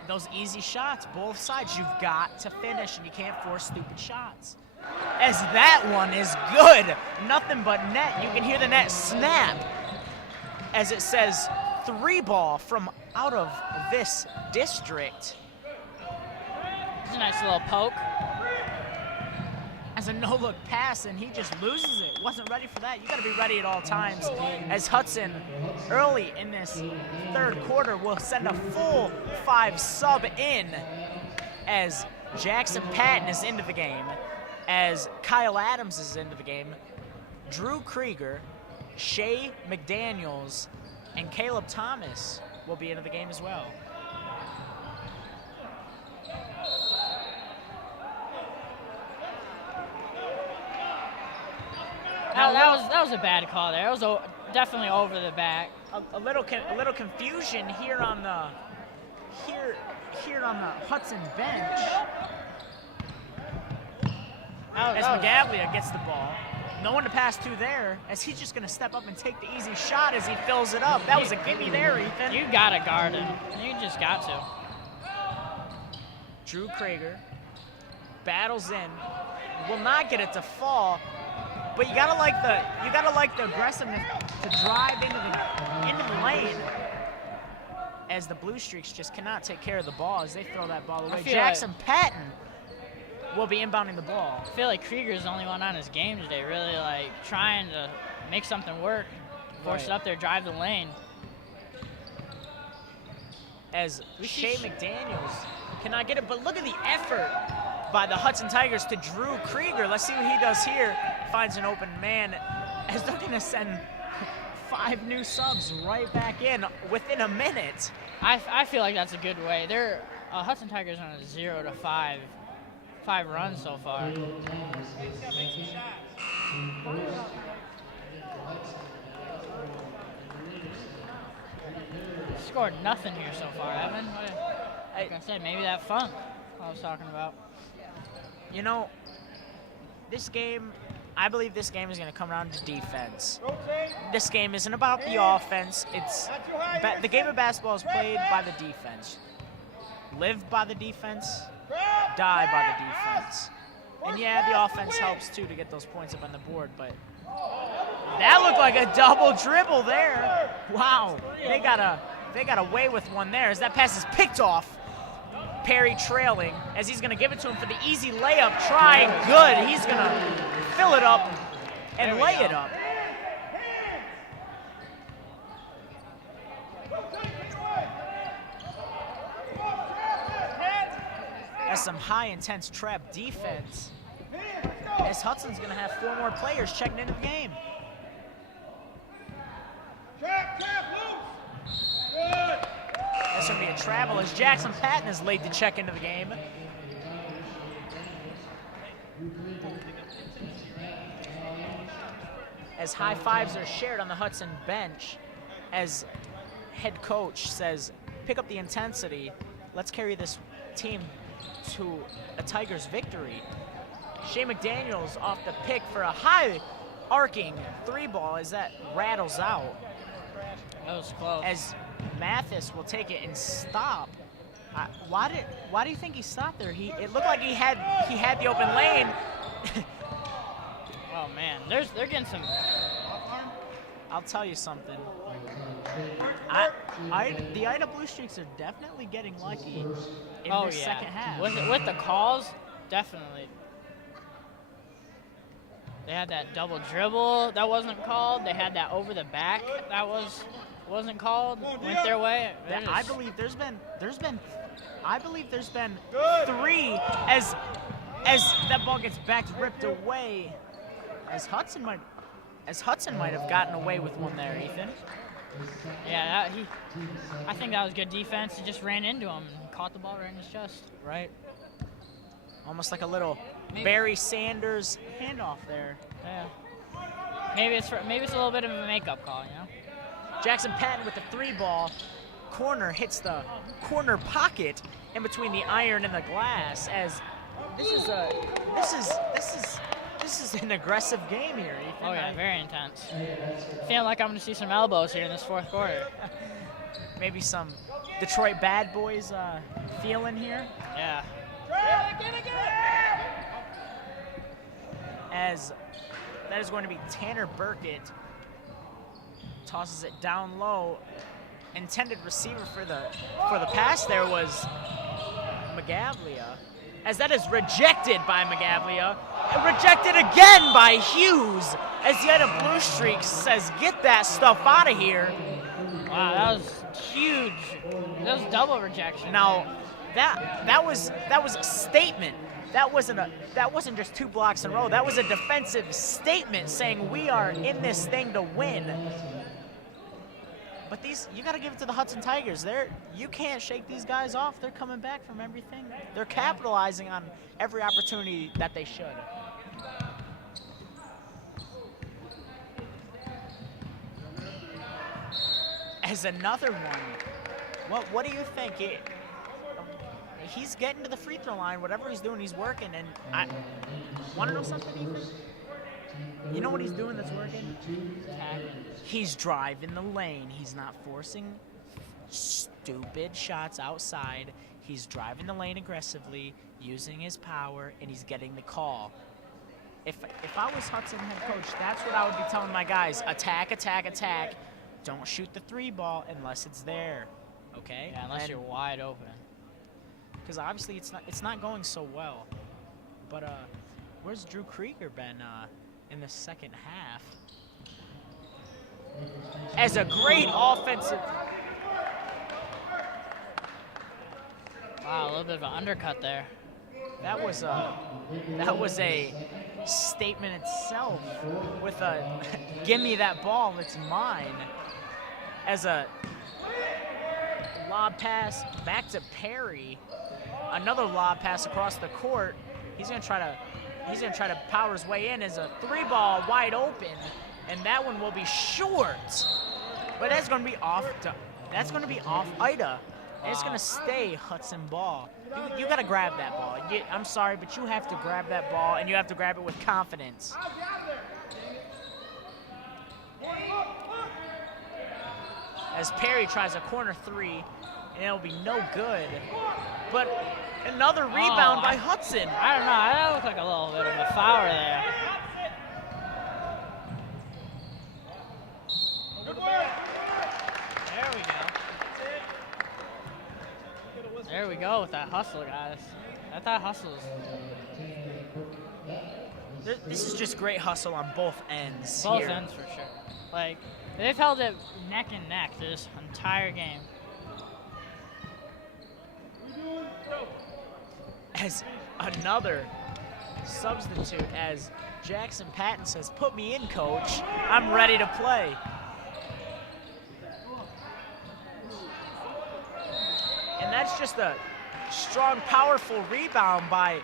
Those easy shots, both sides, you've got to finish, and you can't force stupid shots. As that one is good, nothing but net. You can hear the net snap as it says 3 ball from out of this district. It's a nice little poke. As a no-look pass, and he just loses it. Wasn't ready for that. You got to be ready at all times. As Hudson, early in this third quarter, will send a full 5 sub in, as Jackson Patton is into the game, as Kyle Adams is into the game, Drew Krieger, Shea McDaniels, and Caleb Thomas will be into the game as well. That was a bad call there. It was definitely over the back. A little confusion here on the Hudson bench. As Magavlia gets the ball. No one to pass to there, as he's just going to step up and take the easy shot as he fills it up. That was a gimme there, Ethan. You got to guard him. You just got to. Drew Krieger battles in, will not get it to fall, but you gotta like the aggressiveness to drive into the lane. As the Bluestreaks just cannot take care of the ball as they throw that ball away. Jackson Patton will be inbounding the ball. I feel like Krieger's the only one on his game today, really like trying to make something work, force it up there, drive the lane. As Shea McDaniels cannot get it, but look at the effort by the Hudson Tigers to Drew Krieger. Let's see what he does here. Finds an open man as they're going to send 5 new subs right back in within a minute. I feel like that's a good way. They're Hudson Tigers on a 0 to 5 runs so far. Scored nothing here so far, Evan. Like I said, maybe that funk I was talking about. You know, this game, I believe this game is going to come down to defense. This game isn't about the offense. It's the game of basketball is played by the defense. Live by the defense, die by the defense. And yeah, the offense helps too to get those points up on the board, but that looked like a double dribble there. Wow, they got away with one there as that pass is picked off. Perry trailing as he's going to give it to him for the easy layup. Trying good. He's going to fill it up and lay it up. That's some high intense trap defense. As Hudson's going to have 4 more players checking into the game. That's going to be a travel as Jackson Patton is late to check into the game. As high fives are shared on the Hudson bench, as head coach says, pick up the intensity. Let's carry this team to a Tigers victory. Shea McDaniels off the pick for a high arcing 3-ball as that rattles out. That was close. As Mathis will take it and stop. Why do you think he stopped there? It looked like he had the open lane. Oh man, they're getting some. I'll tell you something. The Ida Bluestreaks are definitely getting lucky in this second half. With the calls, definitely. They had that double dribble that wasn't called. They had that over the back that wasn't called. Went their way. I believe there's been 3 as that ball gets back ripped away. As Hudson might have gotten away with one there, Ethan. Yeah, I think that was good defense. He just ran into him and caught the ball right in his chest. Right. Almost like a little Barry Sanders handoff there. Yeah. Maybe it's a little bit of a makeup call, you know. Jackson Patton with the 3-ball. Corner hits the corner pocket in between the iron and the glass. As this is an aggressive game here, Ethan. Oh yeah, very intense. Feeling like I'm going to see some elbows here in this 4th quarter. Maybe some Detroit bad boys feeling here. Yeah. As that is going to be Tanner Burkett. Tosses it down low. Intended receiver for the pass there was Magavlia. As that is rejected by Magavlia. And rejected again by Hughes. As the Ida Bluestreaks says, get that stuff out of here. Wow, that was huge. That was double rejection. Now, that was a statement. That wasn't just 2 blocks in a row. That was a defensive statement saying we are in this thing to win. But you got to give it to the Hudson Tigers. You can't shake these guys off. They're coming back from everything. They're capitalizing on every opportunity that they should. As another one, what do you think? He's getting to the free throw line. Whatever he's doing, he's working. And I want to know something, Ethan? You know what he's doing that's working? Tagging. He's driving the lane. He's not forcing stupid shots outside. He's driving the lane aggressively, using his power, and he's getting the call. If I was Hudson head coach, that's what I would be telling my guys. Attack, attack, attack. Don't shoot the 3-ball unless it's there, okay? Yeah, unless you're wide open. Because obviously it's not going so well. But where's Drew Krieger been in the second half? As a great offensive... Wow, a little bit of an undercut there. That was a statement itself with a give me that ball, it's mine. As a lob pass back to Perry, another lob pass across the court. He's gonna try to power his way in as a 3-ball wide open, and that one will be short. But that's gonna be off. That's gonna be off Ida. And it's going to stay Hudson ball. You got to grab that ball. I'm sorry, but you have to grab that ball, and you have to grab it with confidence. As Perry tries a corner 3, and it'll be no good. But another rebound by Hudson. I don't know. That looked like a little bit of a foul there. There we go. There we go with that hustle, guys. That hustle is... This is just great hustle on both ends Both here. ends for sure. Like, they've held it neck and neck this entire game. As another substitute, as Jackson Patton says, put me in, coach. I'm ready to play. And that's just a strong, powerful rebound by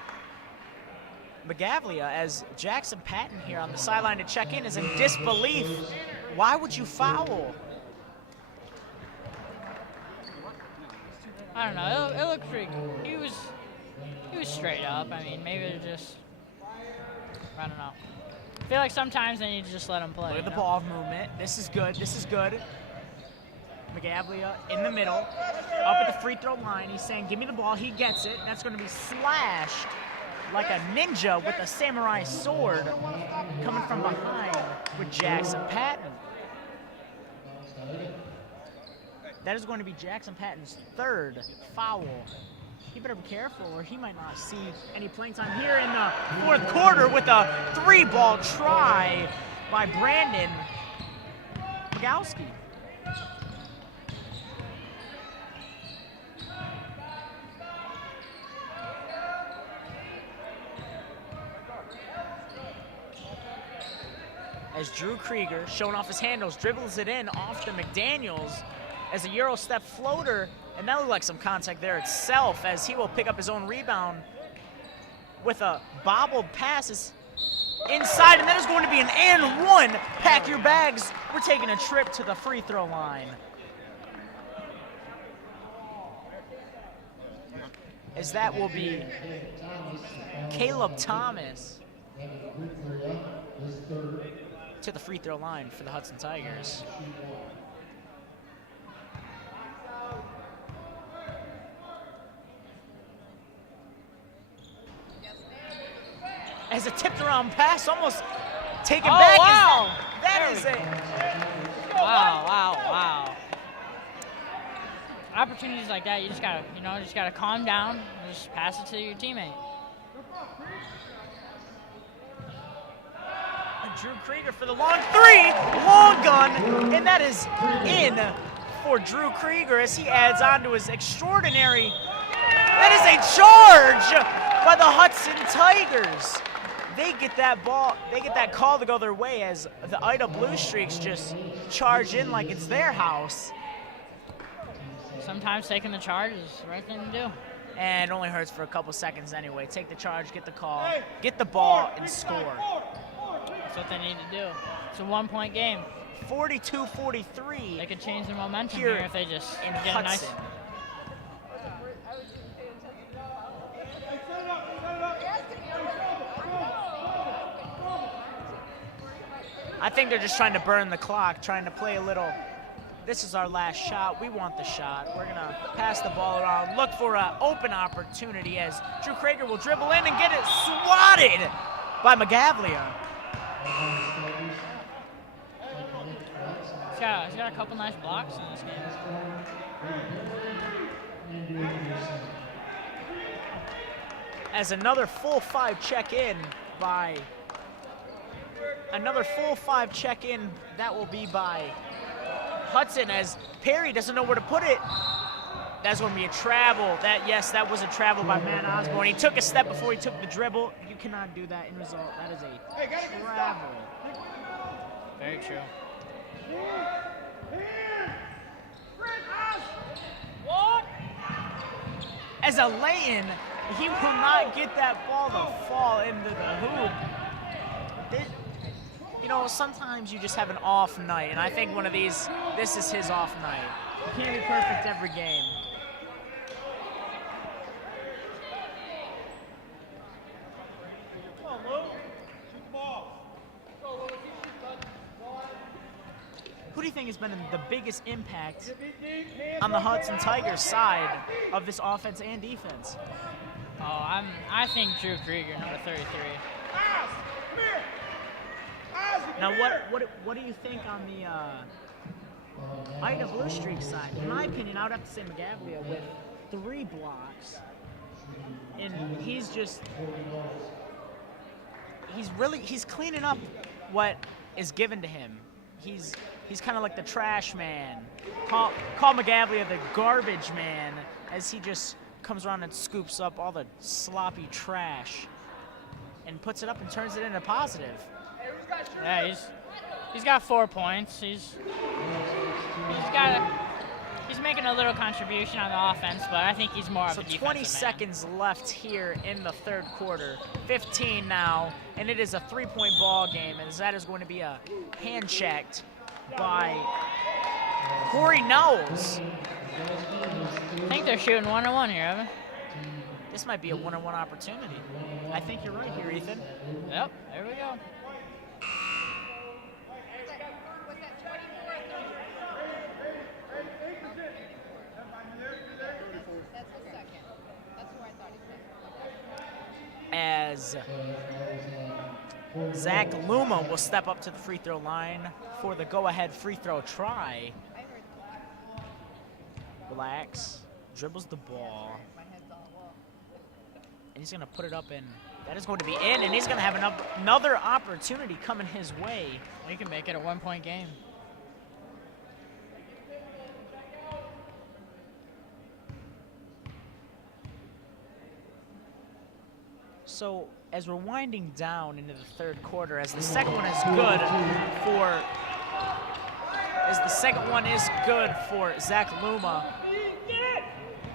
Magavlia, as Jackson Patton here on the sideline to check in is in disbelief. Why would you foul? I don't know. It looked pretty. He was straight up. I mean, maybe it just. I don't know. I feel like sometimes they need to just let him play. Look at the ball movement. This is good. This is good. Magavlia in the middle, up at the free throw line. He's saying, give me the ball. He gets it. That's going to be slashed like a ninja with a samurai sword coming from behind with Jackson Patton. That is going to be Jackson Patton's 3rd foul. He better be careful or he might not see any playing time here in the 4th quarter with a 3-ball try by Brandon Bogowski. As Drew Krieger, showing off his handles, dribbles it in off to McDaniels as a Euro step floater, and that looked like some contact there itself, as he will pick up his own rebound with a bobbled pass inside, and that is going to be an and one. Pack your bags. We're taking a trip to the free throw line. As that will be Caleb Thomas to the free throw line for the Hudson Tigers. As a tipped around pass, almost taken back. Wow. That is a wow. Opportunities like that, you just gotta calm down and just pass it to your teammate. Drew Krieger for the long 3, long gun, and that is in for Drew Krieger as he adds on to his extraordinary. That is a charge by the Hudson Tigers. They get that ball, they get that call to go their way as the Ida Bluestreaks just charge in like it's their house. Sometimes taking the charge is the right thing to do. And it only hurts for a couple seconds anyway. Take the charge, get the call, get the ball, and score. That's what they need to do. It's a 1-point game. 42-43. They could change the momentum here if they just in get Hudson. a nice. I think they're just trying to burn the clock, trying to play a little, this is our last shot, we want the shot. We're gonna pass the ball around, look for an open opportunity as Drew Krager will dribble in and get it swatted by Magavlia. He's got a couple nice blocks in this game. As another full 5 check-in by, that will be by Hudson as Perry doesn't know where to put it. That's going to be a travel. That was a travel by Matt Osborne. He took a step before he took the dribble. You cannot do that in result. That is a travel. Very true. As a lay-in, he will not get that ball to fall into the hoop. You know, sometimes you just have an off night, and I think one of these, this is his off night. You can't be perfect every game. Who do you think has been the biggest impact on the Hudson Tigers side of this offense and defense? Oh, I think Drew Krieger, number 33. Now, what do you think on the Ida Bluestreaks side? In my opinion, I would have to say Magavlia with 3 blocks, and he's cleaning up what is given to him. He's kind of like the trash man. Call Magavlia the garbage man, as he just comes around and scoops up all the sloppy trash and puts it up and turns it into positive. Yeah, he's got 4 points. He's making a little contribution on the offense, but I think he's more of a defensive 20 man. seconds left here in the third quarter. 15 now, and it is a 3-point ball game, as that is going to be a hand checked by Corey Knowles. I think they're shooting 1-on-1 here, Evan. This might be a 1-on-1 opportunity. I think you're right here, Ethan. Yep, there we go. As Zach Luma will step up to the free throw line for the go-ahead free throw try. Relax, dribbles the ball, and he's going to put it up in. That is going to be in, and he's going to have another opportunity coming his way. We can make it a 1-point game. So as we're winding down into the third quarter, as the second one is good for Zach Luma,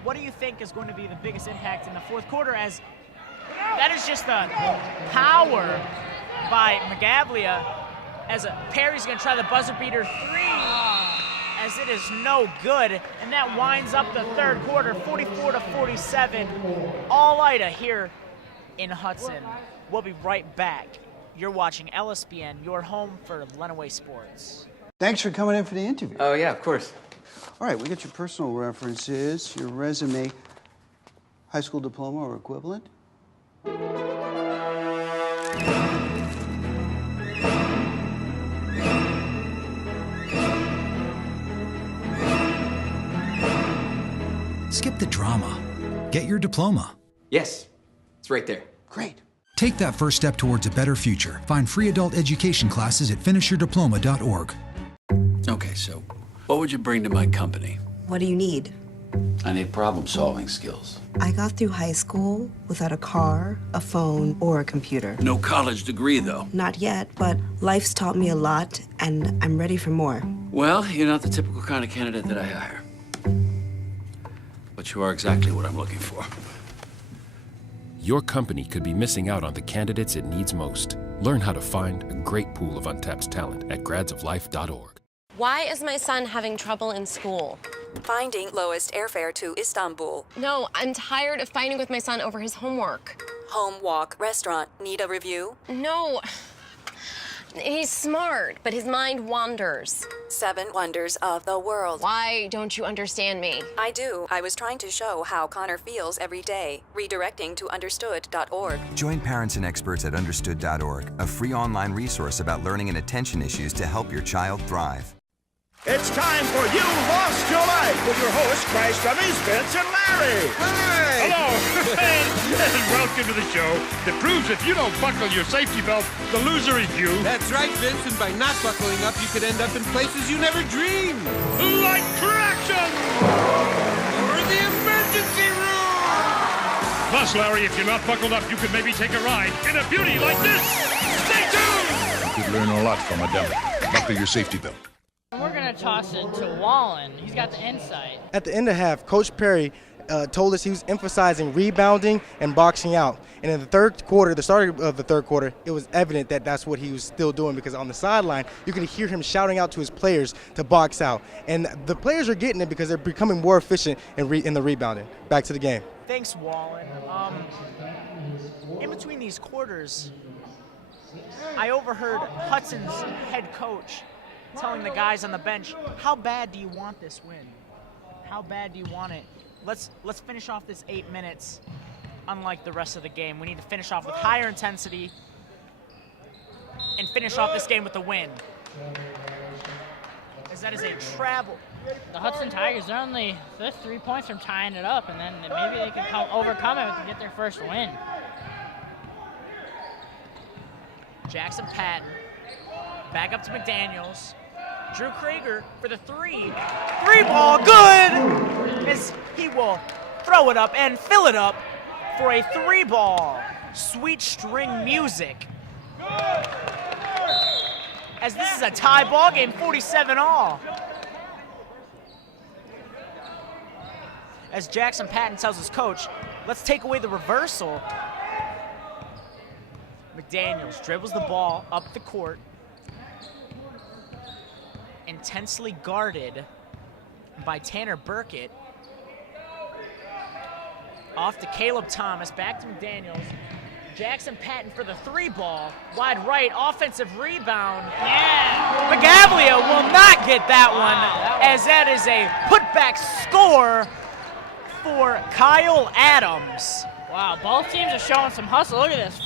what do you think is going to be the biggest impact in the fourth quarter, as that is just the power by Magavlia, as Perry's going to try the buzzer beater 3, as it is no good, and that winds up the third quarter, 44-47, all Ida here in Hudson. We'll be right back. You're watching LSPN, your home for Lenawee sports. Thanks for coming in for the interview. Oh, yeah, of course. All right, we got your personal references, your resume, high school diploma or equivalent. Skip the drama. Get your diploma. Yes, it's right there. Great. Take that first step towards a better future. Find free adult education classes at finishyourdiploma.org. Okay, so what would you bring to my company? What do you need? I need problem-solving skills. I got through high school without a car, a phone, or a computer. No college degree, though. Not yet, but life's taught me a lot, and I'm ready for more. Well, you're not the typical kind of candidate that I hire. But you are exactly what I'm looking for. Your company could be missing out on the candidates it needs most. Learn how to find a great pool of untapped talent at gradsoflife.org. Why is my son having trouble in school? Finding lowest airfare to Istanbul. No, I'm tired of fighting with my son over his homework. Home, walk, restaurant. Need a review? No. He's smart, but his mind wanders. 7 Wonders of the World. Why don't you understand me? I do. I was trying to show how Connor feels every day. Redirecting to understood.org. Join parents and experts at understood.org, a free online resource about learning and attention issues to help your child thrive. It's time for You Lost Your Life with your hosts, Christ Dummies, Vince and Larry. Hi! Hello, and welcome to the show that proves if you don't buckle your safety belt, the loser is you. That's right, Vince, and by not buckling up, you could end up in places you never dreamed. Like traction! Or the emergency room! Plus, Larry, if you're not buckled up, you could maybe take a ride in a beauty like this. Stay tuned! You could learn a lot from a demo. Buckle your safety belt. We're going to toss it to Wallen. He's got the insight. At the end of half, Coach Perry told us he was emphasizing rebounding and boxing out. And in the third quarter, the start of the third quarter, it was evident that that's what he was still doing, because on the sideline, you can hear him shouting out to his players to box out. And the players are getting it because they're becoming more efficient in the rebounding. Back to the game. Thanks, Wallen. In between these quarters, I overheard Hudson's head coach telling the guys on the bench, how bad do you want this win? How bad do you want it? Let's finish off this 8 minutes unlike the rest of the game. We need to finish off with higher intensity and finish off this game with a win. As that is a travel. The Hudson Tigers, they're 3 points from tying it up, and then maybe they can overcome it and get their first win. Jackson Patton, back up to McDaniels. Drew Krager for the three. Three ball, good! As he will throw it up and fill it up for a 3 ball. Sweet string music. As this is a tie ball game, 47-all. As Jackson Patton tells his coach, let's take away the reversal. McDaniels dribbles the ball up the court. Intensely guarded by Tanner Burkett. Off to Caleb Thomas, back to McDaniels. Jackson Patton for the 3 ball. Wide right, offensive rebound. Yeah! Magavlia will not get that one, as that is a putback score for Kyle Adams. Wow, both teams are showing some hustle. Look at this.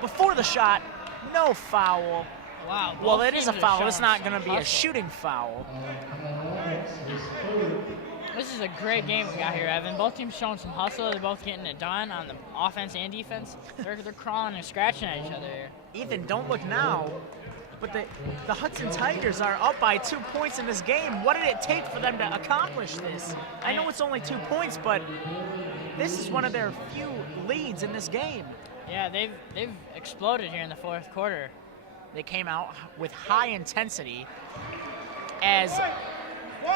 Before the shot, no foul. Wow. Well, it is a foul. It's not going to be a shooting foul. This is a great game we got here, Evan. Both teams showing some hustle. They're both getting it done on the offense and defense. They're crawling and scratching at each other here. Ethan, don't look now, but the Hudson Tigers are up by 2 points in this game. What did it take for them to accomplish this? I know it's only 2 points, but this is one of their few leads in this game. Yeah, they've exploded here in the fourth quarter. They came out with high intensity as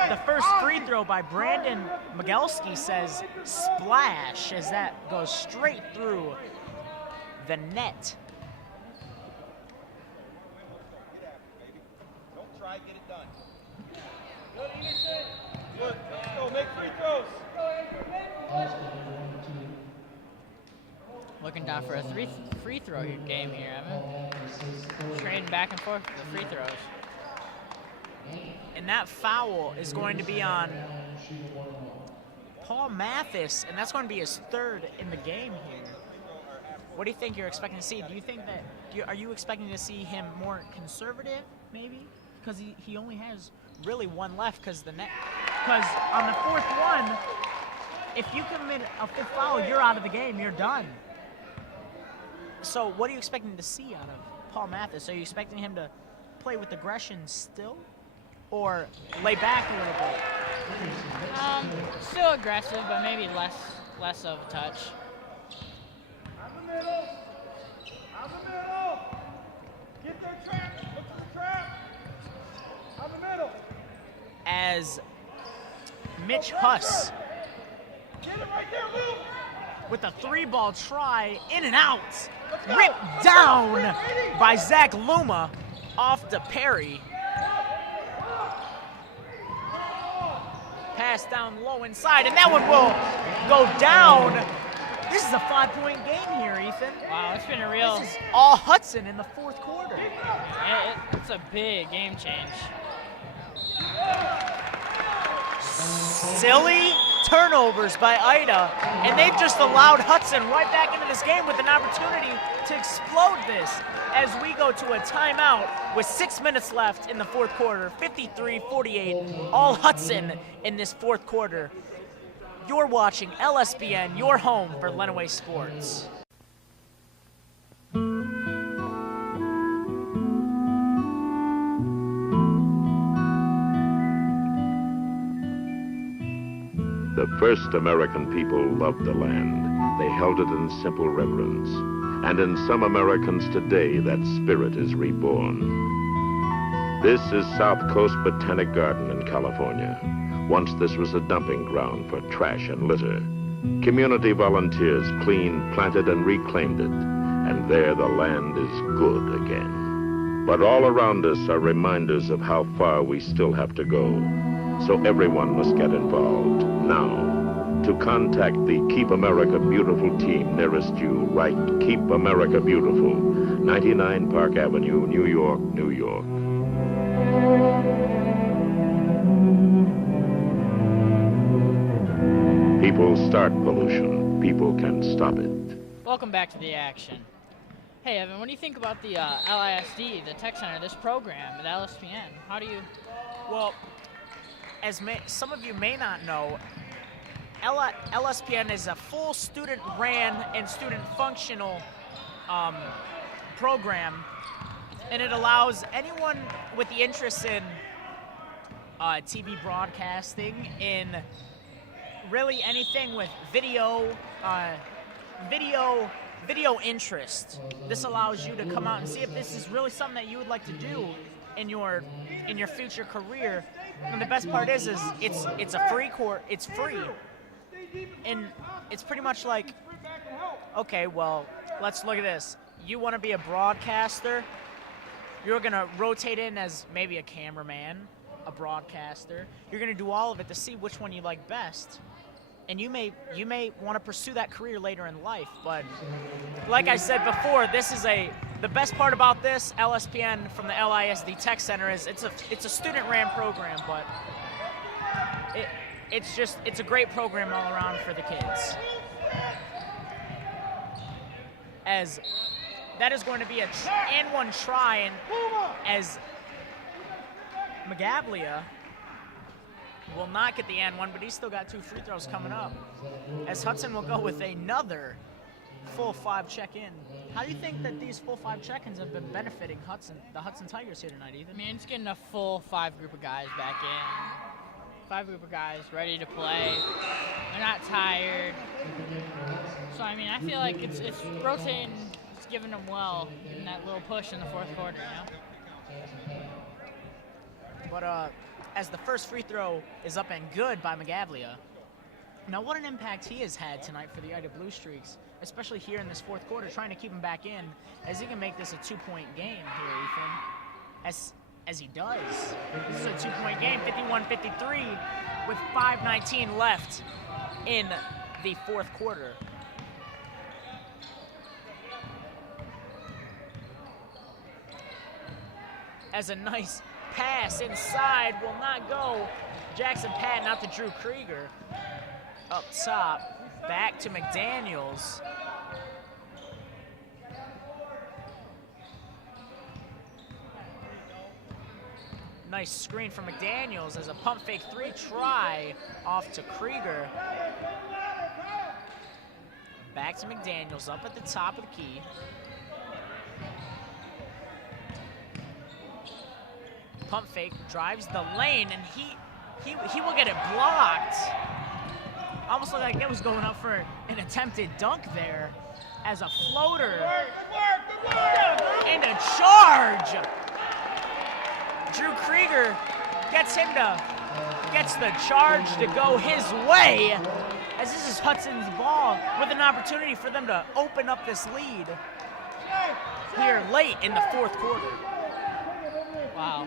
the first free throw by Brandon Migelski says splash, as that goes straight through the net. Don't try, get it done. Good, Anderson. Good, let's go, make free throws. Looking down for a free throw game here, Evan. Trading back and forth with the free throws. And that foul is going to be on Paul Mathis, and that's going to be his 3rd in the game here. What do you think you're expecting to see? Do you think that, are you expecting to see him more conservative, maybe? Because he only has really 1 left, because on the 4th one, if you commit a 5th foul, you're out of the game, you're done. So what are you expecting to see out of Paul Mathis? Are you expecting him to play with aggression still, or lay back a little bit? Still aggressive, but maybe less of a touch. On the middle. On the middle. Get their trap. Look for the trap. On the middle. As Mitch Huss Get it right there, Luke. with a 3-ball try, in and out. Ripped down by Zach Luma off to Perry. Pass down low inside, and that one will go down. This is a 5-point game here, Ethan. Wow, it's been a real... This is all Hudson in the fourth quarter. It's a big game change. Silly turnovers by Ida, and they've just allowed Hudson right back into this game with an opportunity to explode this as we go to a timeout with 6 minutes left in the fourth quarter. 53-48, all Hudson in this fourth quarter. You're watching LSPN, your home for Lenawee sports. The first American people loved the land. They held it in simple reverence. And in some Americans today, that spirit is reborn. This is South Coast Botanic Garden in California. Once this was a dumping ground for trash and litter. Community volunteers cleaned, planted, and reclaimed it. And there the land is good again. But all around us are reminders of how far we still have to go. So everyone must get involved now. To contact the Keep America Beautiful team nearest you, write Keep America Beautiful, 99 Park Avenue, New York, New York. People start pollution. People can stop it. Welcome back to the action. Hey, Evan, what do you think about the LISD, the tech center, this program at LSPN? How do you... Well, as some of you may not know, LSPN is a full student-ran and student-functional program, and it allows anyone with the interest in TV broadcasting, in really anything with video interest. This allows you to come out and see if this is really something that you would like to do in your future career. And the best part is it's a free course. It's free, and it's pretty much like, okay, well, let's look at this. You want to be a broadcaster? You're gonna rotate in as maybe a cameraman, a broadcaster. You're gonna do all of it to see which one you like best. And you may want to pursue that career later in life, but like I said before, the best part about this LSPN from the LISD Tech Center is it's a student-ran program, but it's a great program all around for the kids. As that is going to be and one try, and as Magavlia will not get the and one, but he's still got 2 free throws coming up. As Hudson will go with another full 5 check-in. How do you think that these full 5 check-ins have been benefiting the Hudson Tigers here tonight, Ethan? I mean, it's getting a full 5 group of guys back in. 5 group of guys ready to play. They're not tired. So, I mean, I feel like it's rotating, it's giving them well in that little push in the fourth quarter, you know? But, as the first free throw is up and good by Magavlia. Now, what an impact he has had tonight for the Ida Bluestreaks, especially here in this fourth quarter, trying to keep him back in, as he can make this a 2-point game here, Ethan. As he does. This is a 2-point game, 51-53, with 5:19 left in the fourth quarter. As a nice pass inside will not go. Jackson Patton out to Drew Krieger. Up top, back to McDaniels. Nice screen from McDaniels as a pump fake 3 try off to Krieger. Back to McDaniels up at the top of the key. Pump fake, drives the lane, and he will get it blocked. Almost looked like it was going up for an attempted dunk there as a floater. And a charge. Drew Krieger gets the charge to go his way, as this is Hudson's ball with an opportunity for them to open up this lead here late in the fourth quarter. Wow.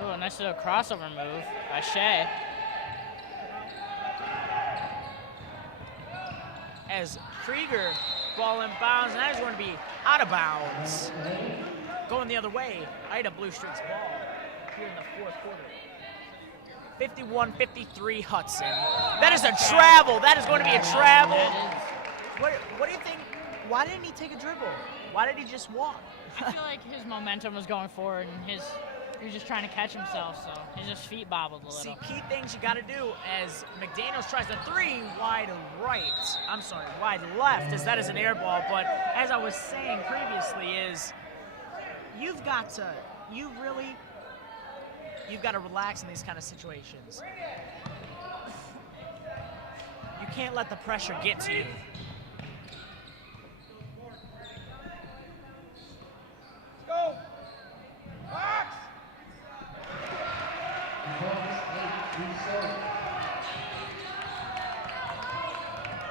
Oh, a nice little crossover move by Shea. as Krieger ball inbounds, and that is going to be out of bounds. Going the other way, Ida Bluestreaks ball here in the fourth quarter. 51-53 Hudson. That is a travel. That is going to be a travel. What do you think? Why didn't he take a dribble? Why did he just walk? I feel like his momentum was going forward, and he was just trying to catch himself, so his just feet bobbled a little. See, key things you got to do as McDaniels tries a three wide right. I'm sorry, wide left, as that is an air ball. But as I was saying previously, is you've got to relax in these kind of situations. You can't let the pressure get to you. Go! Box!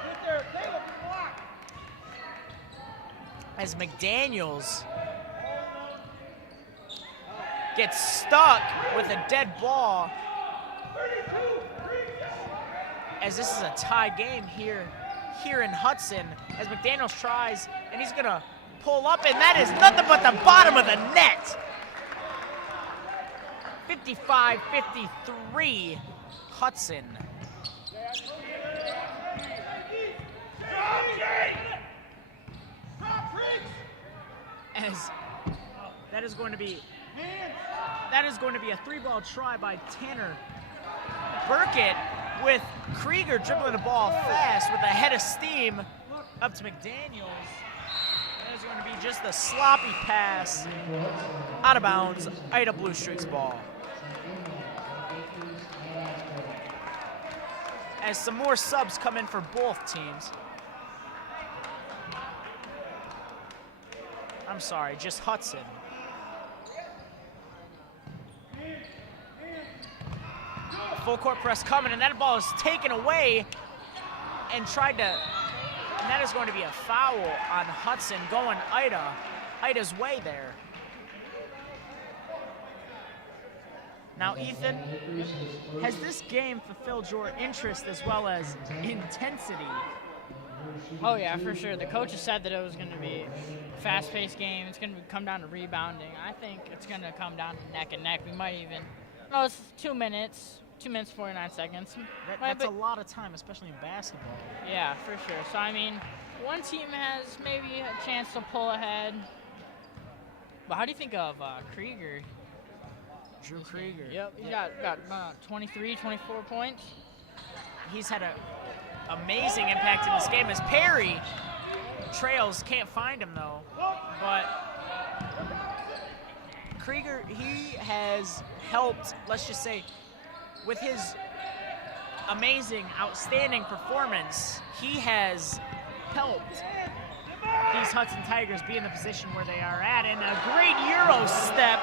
Get there, Caleb, block! As McDaniels gets stuck with a dead ball, as this is a tie game here in Hudson, as McDaniels tries, and he's gonna pull up, and that is nothing but the bottom of the net. 55-53 Hudson. As that is going to be a three-ball try by Tanner Burkett, with Krieger dribbling the ball fast with a head of steam up to McDaniels. That is going to be just a sloppy pass out of bounds. Ida Bluestreaks ball. As some more subs come in for both teams. I'm sorry, just Hudson. Full court press coming, and that ball is taken away and that is going to be a foul on Hudson, going Ida's way there. Now, Ethan, has this game fulfilled your interest as well as intensity? Oh yeah, for sure. The coaches said that it was going to be a fast-paced game. It's going to come down to rebounding. I think it's going to come down to neck and neck. We might even, no, it's 2 minutes. 2 minutes, 49 seconds. That's a lot of time, especially in basketball. Yeah, for sure. So, I mean, one team has maybe a chance to pull ahead. But how do you think of Krieger? Drew Krieger. Yep, he's got 23, 24 points. He's had an amazing impact in this game as Perry trails, can't find him though. But Krieger, he has helped, let's just say, with his amazing, outstanding performance, he has helped these Hudson Tigers be in the position where they are at. And a great Euro step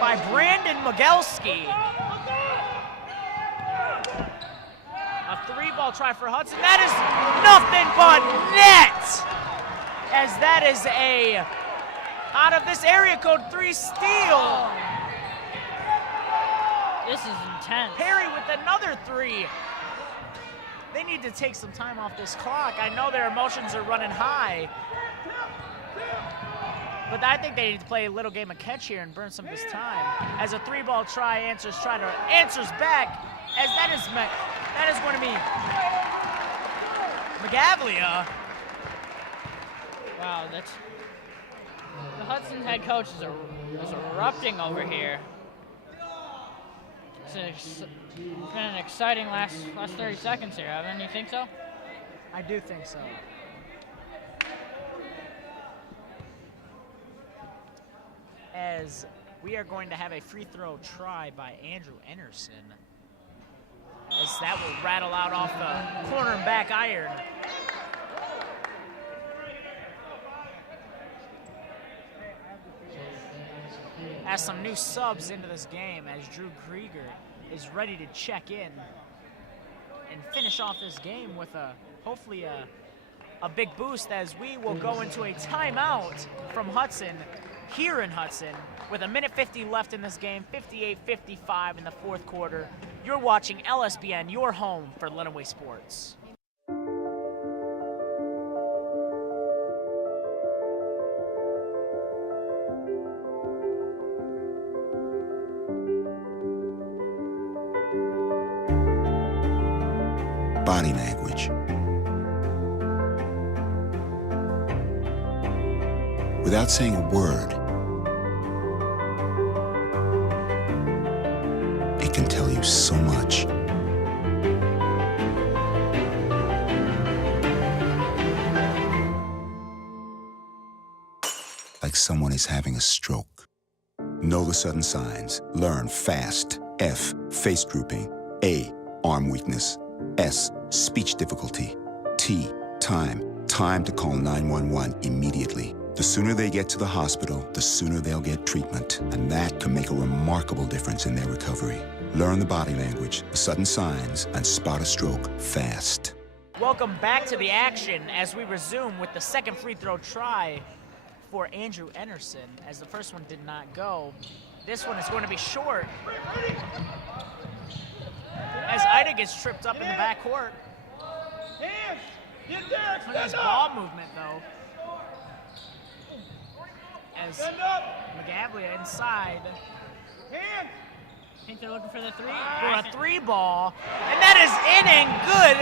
by Brandon Mogelski. A three-ball try for Hudson. That is nothing but net! As that is a out of this area code 3 steal. This is intense. Perry with another three. They need to take some time off this clock. I know their emotions are running high. But I think they need to play a little game of catch here and burn some of this time. As a three-ball try answers back, as that is going to be Magavlia. Wow, the Hudson head coach is erupting over here. It's been an exciting last 30 seconds here, Evan. You think so? I do think so. As we are going to have a free throw try by Andrew Enerson, as that will rattle out off the corner and back iron. As some new subs into this game, as Drew Krieger is ready to check in and finish off this game with hopefully a big boost, as we will go into a timeout from Hudson here in Hudson with 1:50 left in this game, 58-55 in the fourth quarter. You're watching LSPN, your home for Lenawee sports. body language. Without saying a word, it can tell you so much. Like someone is having a stroke. Know the sudden signs. Learn fast. F, face drooping. A, arm weakness. S, speech difficulty. T, time. Time to call 911 immediately. The sooner they get to the hospital, the sooner they'll get treatment. And that can make a remarkable difference in their recovery. Learn the body language, the sudden signs, and spot a stroke fast. Welcome back to the action as we resume with the second free throw try for Andrew Enerson, as the first one did not go. This one is going to be short, as Ida gets tripped up in the backcourt. Hands! Get there! Look at his ball movement, though. As McGavlia inside. Hands! I think they're looking for the three. For a three ball. And that is in and good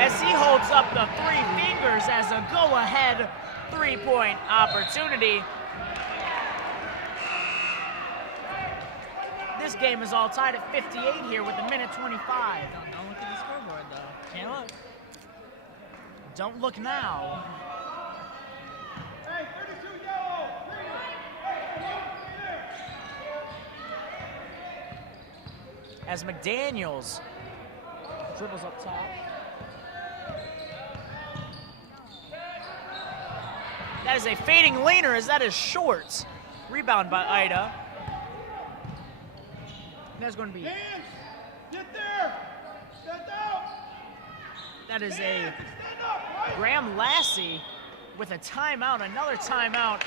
as he holds up the three fingers as a go-ahead three-point opportunity. This game is all tied at 58 here with a minute 25. Don't look at the scoreboard, though. Can't look. Don't look now. Hey, 32 yellow! As McDaniels dribbles up top. That is a fading leaner as that is short. Rebound by Ida. That's going to be. Hands! Get there! Stand out! That is Hands! a Graham Lassie with a timeout, another timeout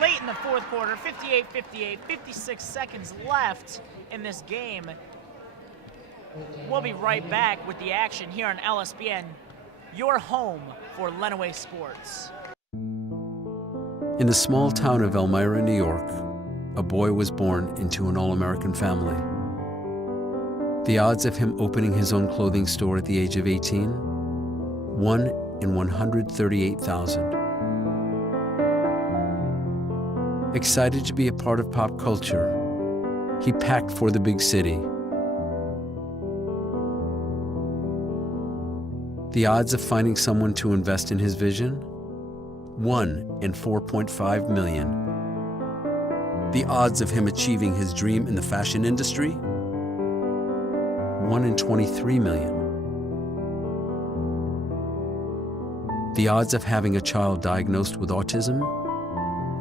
late in the fourth quarter. 58-58, 56 seconds left in this game. We'll be right back with the action here on LSPN, your home for Lenawee sports. In the small town of Elmira, New York, a boy was born into an all-American family. The odds of him opening his own clothing store at the age of 18? 1 in 138,000. Excited to be a part of pop culture, he packed for the big city. The odds of finding someone to invest in his vision? 1 in 4.5 million. The odds of him achieving his dream in the fashion industry? 1 in 23 million. The odds of having a child diagnosed with autism?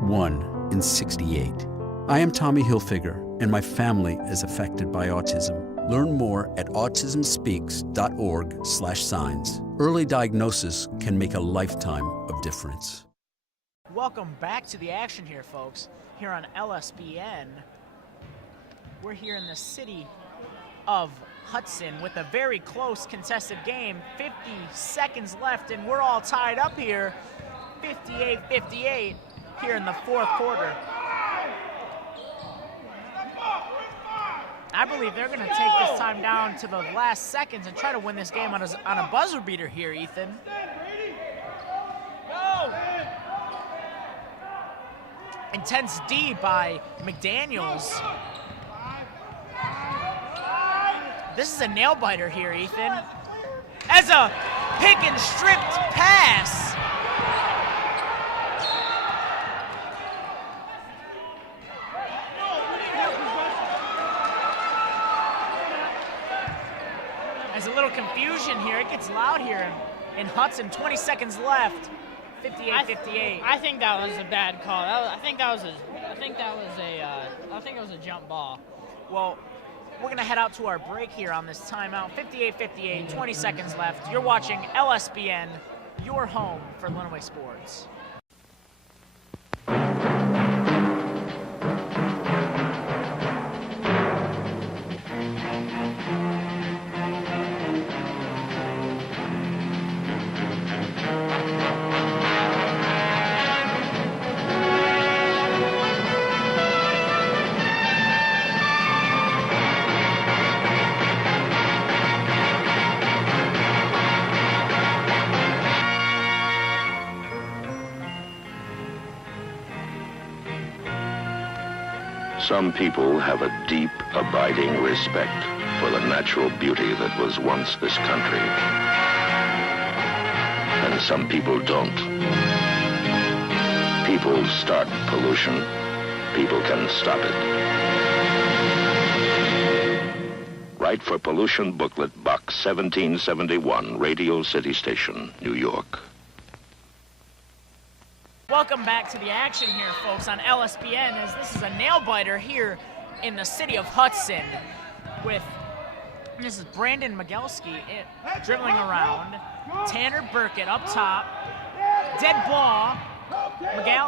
1 in 68. I am Tommy Hilfiger, and my family is affected by autism. Learn more at autismspeaks.org/signs. Early diagnosis can make a lifetime of difference. Welcome back to the action here, folks, here on LSPN. We're here in the city of Hudson with a very close contested game. 50 seconds left, and we're all tied up here. 58-58 here in the fourth quarter. I believe they're going to take this time down to the last seconds and try to win this game on a buzzer beater here, Ethan. Intense D by McDaniels. This is a nail biter here, Ethan. As a pick and stripped pass. There's a little confusion here. It gets loud here in Hudson. 20 seconds left. 58-58. I think that was a bad call. I think it was a jump ball. Well, we're going to head out to our break here on this timeout. 58-58, 20 seconds left. You're watching LSPN, your home for Lenawee sports. Some people have a deep, abiding respect for the natural beauty that was once this country. And some people don't. People start pollution. People can stop it. Write for Pollution Booklet, Box 1771, Radio City Station, New York. Welcome back to the action here, folks, on LSPN, as this is a nail-biter here in the city of Hudson with, this is Brandon Migelski dribbling around, Tanner Burkett up top, dead ball, Migelski.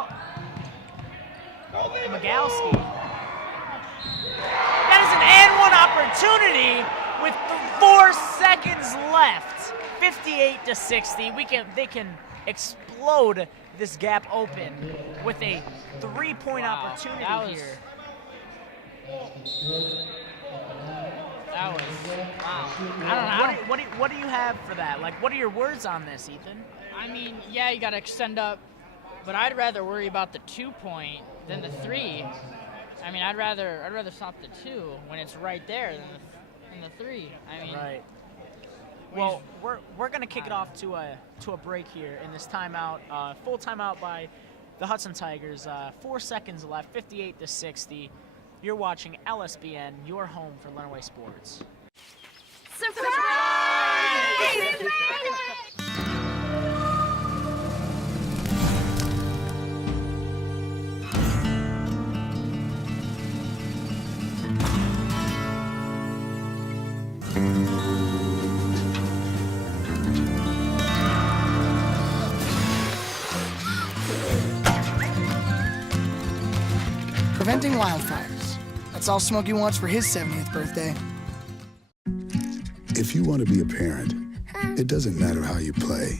That is an and-one opportunity with 4 seconds left. 58-60. They can explode this gap open with a 3-point opportunity here. That was wow. I don't know. What do you have for that? Like, what are your words on this, Ethan? I mean, yeah, you got to extend up, but I'd rather worry about the 2-point than the 3. I mean, I'd rather stop the 2 when it's right there than the 3. I mean, right. Well, we're gonna kick it off to a break here in this timeout, full timeout by the Hudson Tigers. 4 seconds left, 58-60. You're watching LSPN, your home for Lenawee sports. Surprise! Preventing wildfires. That's all Smokey wants for his 70th birthday. If you want to be a parent, it doesn't matter how you play,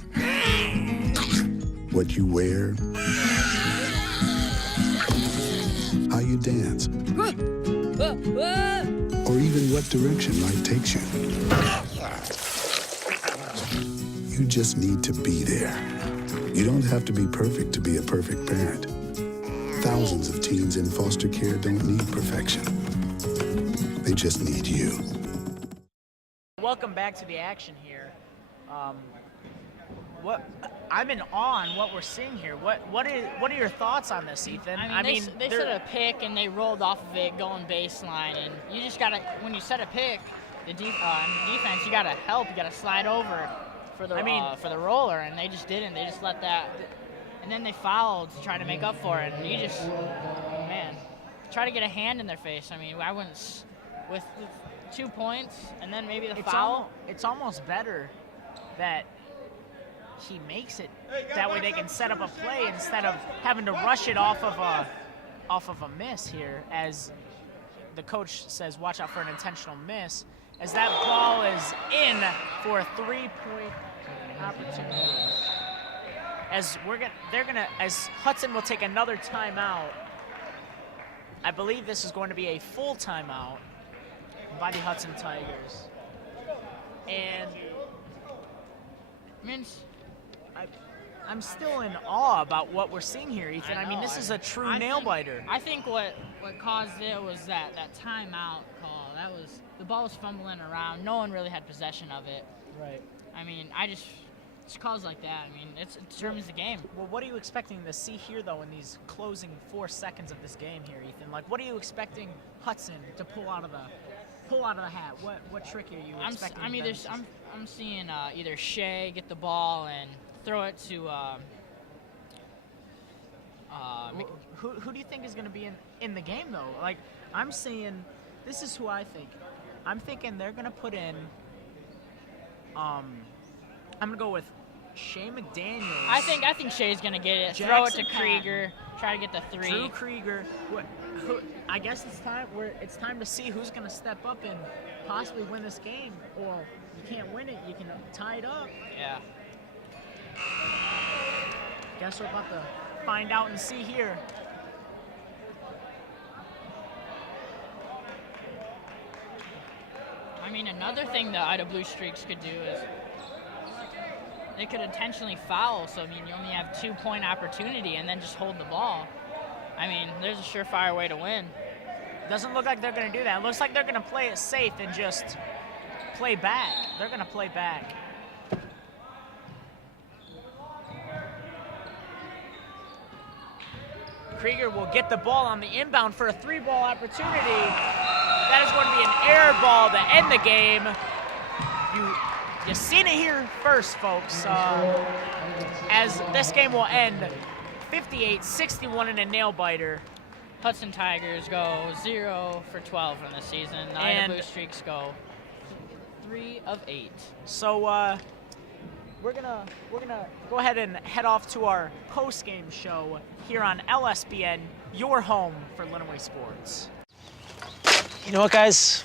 what you wear, how you dance, or even what direction life takes you. You just need to be there. You don't have to be perfect to be a perfect parent. Thousands of teens in foster care don't need perfection. They just need you. Welcome back to the action here. I'm in awe on what we're seeing here. What are your thoughts on this, Ethan? I mean they set a pick and they rolled off of it going baseline, and you just gotta, when you set a pick, the defense, you gotta help, you gotta slide over for the roller, and they just didn't. They just let that, and then they fouled to try to make up for it. And you just, man, try to get a hand in their face. I mean, I wouldn't with 2 points and then maybe the foul. It's almost better that he makes it. That way they can set up a play instead of having to rush it off of a miss here, as the coach says, watch out for an intentional miss, as that ball is in for a 3-point opportunity. As as Hudson will take another timeout. I believe this is going to be a full timeout by the Hudson Tigers. And I'm still in awe about what we're seeing here, Ethan. I mean, this is a true nail-biter. I think what caused it was that timeout call. That was, the ball was fumbling around. No one really had possession of it. Right. I mean, it's calls like that. I mean, it determines the game. Well, what are you expecting to see here, though, in these closing 4 seconds of this game here, Ethan? Like, what are you expecting Hudson to pull out of the hat? What trick are you expecting? I'm seeing either Shea get the ball and throw it to. Who do you think is going to be in the game, though? Like, I'm saying, this is who I think. I'm thinking they're going to put in. I'm going to go with Shea McDaniels. I think Shea's going to get it. Jackson throw it to Patton, Krieger. Try to get the 3. Drew Krieger. I guess it's time to see who's going to step up and possibly win this game. Or you can't win it, you can tie it up. Yeah. Guess we're about to find out and see here. I mean, another thing that Ida Bluestreaks could do is they could intentionally foul, so I mean, you only have 2-point opportunity and then just hold the ball. I mean, there's a surefire way to win. Doesn't look like they're going to do that. It looks like they're going to play it safe and just play back. They're going to play back. Krieger will get the ball on the inbound for a 3-ball opportunity. That is going to be an air ball to end the game. You seen it here first, folks, as this game will end 58-61 in a nail-biter. Hudson Tigers go 0 for 12 on the season. The Ida Bluestreaks go 3 of 8. So we're gonna go ahead and head off to our post-game show here on LSPN, your home for Lenawee sports. You know what, guys?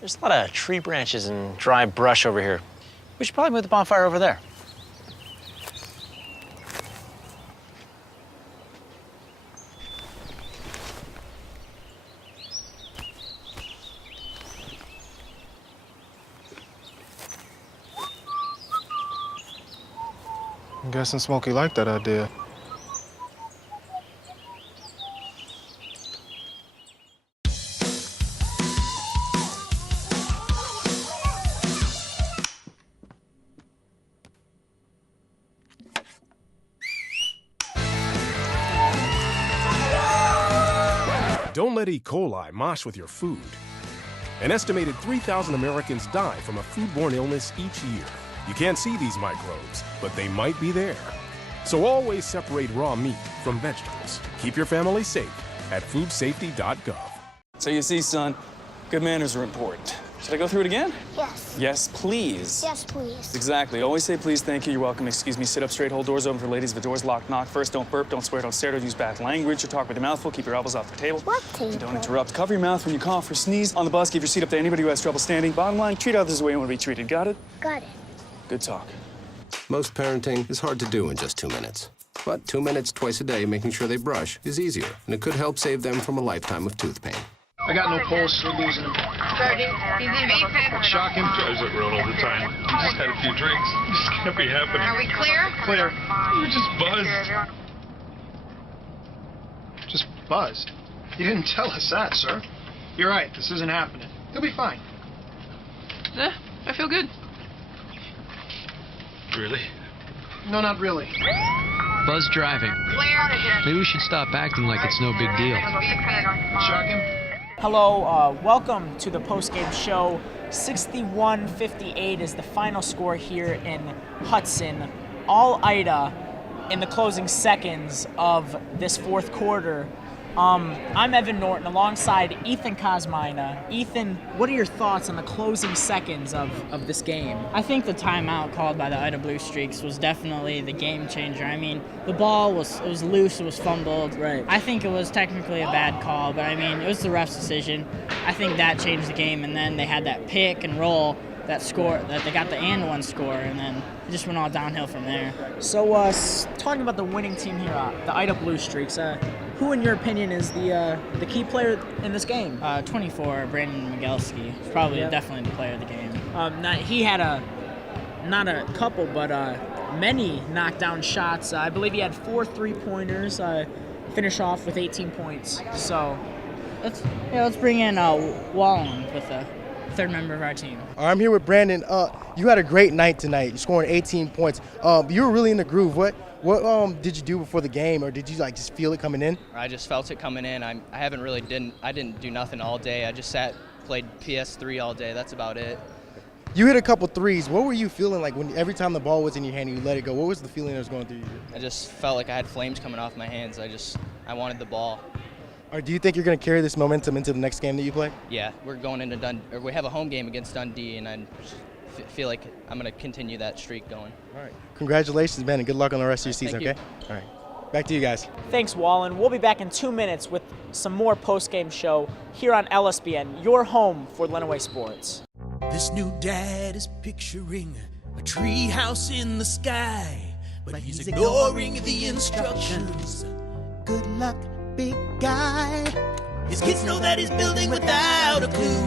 There's a lot of tree branches and dry brush over here. We should probably move the bonfire over there. I'm guessing Smokey liked that idea. Don't let E. coli mosh with your food. An estimated 3,000 Americans die from a foodborne illness each year. You can't see these microbes, but they might be there. So always separate raw meat from vegetables. Keep your family safe at foodsafety.gov. So you see, son, good manners are important. Should I go through it again? Yes. Yes, please. Yes, please. Exactly. Always say please, thank you, you're welcome, excuse me, sit up straight, hold doors open for ladies. If the door's locked, knock first. Don't burp, don't swear, don't stare, don't use bad language, or talk with your mouth full. Keep your elbows off the table. What table? Don't interrupt. Cover your mouth when you cough or sneeze. On the bus, give your seat up to anybody who has trouble standing. Bottom line, treat others the way you want to be treated. Got it? Got it. Good talk. Most parenting is hard to do in just 2 minutes. But 2 minutes twice a day making sure they brush is easier, and it could help save them from a lifetime of tooth pain. I got no pulse, so losing him. Shock him. Drives it around all the time. Just had a few drinks. Just can't be happening. Are we clear? Clear. You just buzzed. Just buzzed? You didn't tell us that, sir. You're right, this isn't happening. He'll be fine. Yeah, I feel good. Really? No, not really. Buzz driving. Maybe we should stop acting like it's no big deal. Shock him. Hello, welcome to the post-game show. 61-58 is the final score here in Hudson. All Ida in the closing seconds of this fourth quarter. I'm Evan Norton alongside Ethan Kosmina. Ethan, what are your thoughts on the closing seconds of this game? I think the timeout called by the Ida Bluestreaks was definitely the game changer. I mean, the ball was loose, it was fumbled. Right. I think it was technically a bad call, but I mean, it was the ref's decision. I think that changed the game, and then they had that pick and roll that they got the and one score, and then it just went all downhill from there. So, talking about the winning team here, the Ida Bluestreaks, who, in your opinion, is the key player in this game? 24, Brandon Migelski. Probably definitely the player of the game. He had not a couple, but many knockdown shots. I believe he had 4 3-pointers. Finish off with 18 points. So, let's bring in Wallen with the third member of our team. I'm here with Brandon. You had a great night tonight. You're scoring 18 points. You were really in the groove. What did you do before the game, or did you just feel it coming in? I just felt it coming in. I didn't do nothing all day. I just played PS3 all day. That's about it. You hit a couple threes. What were you feeling like when every time the ball was in your hand and you let it go? What was the feeling that was going through you? I just felt like I had flames coming off my hands. I wanted the ball. Or do you think you're going to carry this momentum into the next game that you play? Yeah, we're going into we have a home game against Dundee, and I feel like I'm going to continue that streak going. All right. Congratulations, man, and good luck on the rest of your season, Thank okay? All right. Back to you guys. Thanks, Wallen. We'll be back in 2 minutes with some more post-game show here on LSPN, your home for Lenawee sports. This new dad is picturing a tree house in the sky, but he's ignoring the instructions. Good luck, big guy. His kids know that he's building without a clue.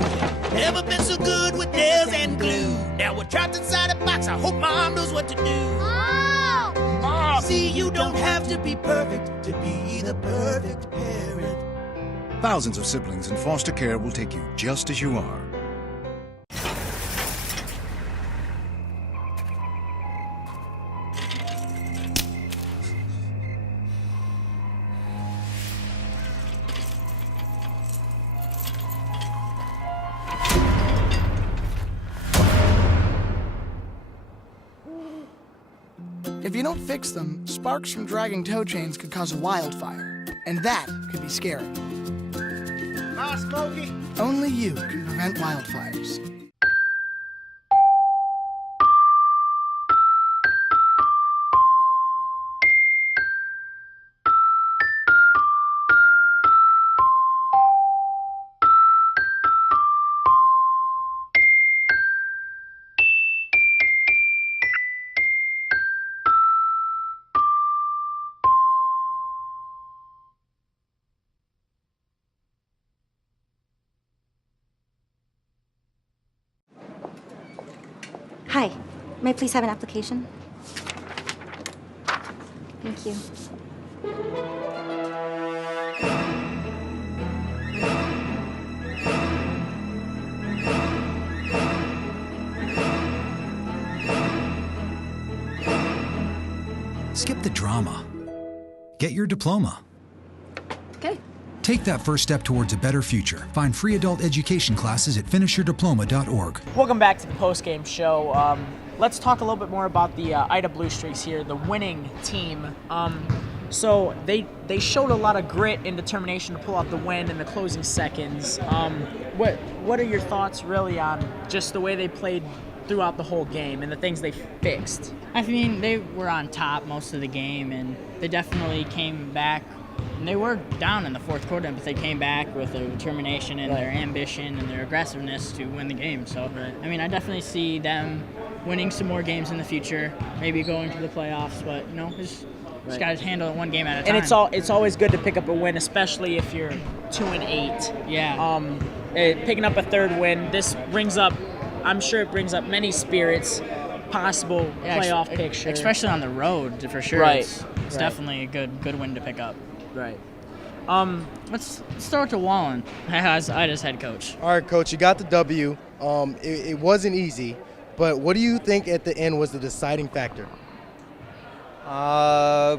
Never been so good with nails and glue. Now we're trapped inside a box. I hope mom knows what to do. Mom! See, you don't have to be perfect to be the perfect parent. Thousands of siblings in foster care will take you just as you are. If you don't fix them, sparks from dragging tow chains could cause a wildfire, and that could be scary. Hi, Smokey. Only you can prevent wildfires. Hi, may I please have an application? Thank you. Skip the drama. Get your diploma. Okay. Take that first step towards a better future. Find free adult education classes at finishyourdiploma.org. Welcome back to the postgame show. Let's talk a little bit more about the Ida Bluestreaks here, the winning team. So they showed a lot of grit and determination to pull out the win in the closing seconds. What are your thoughts really on just the way they played throughout the whole game and the things they fixed? I mean, they were on top most of the game, and they definitely came back. And they were down in the fourth quarter, but they came back with their determination and their ambition and their aggressiveness to win the game. So, I mean, I definitely see them winning some more games in the future, maybe going to the playoffs, but, you know, just got to handle it one game at a time. And it's always good to pick up a win, especially if you're 2-8. Yeah. Picking up a third win, this brings up, I'm sure it brings up many spirits, possible playoff picture. Especially on the road, for sure. Right. It's definitely a good win to pick up. Right. Let's start to Wallen as Ida's head coach. All right, Coach, you got the W. It wasn't easy, but what do you think at the end was the deciding factor?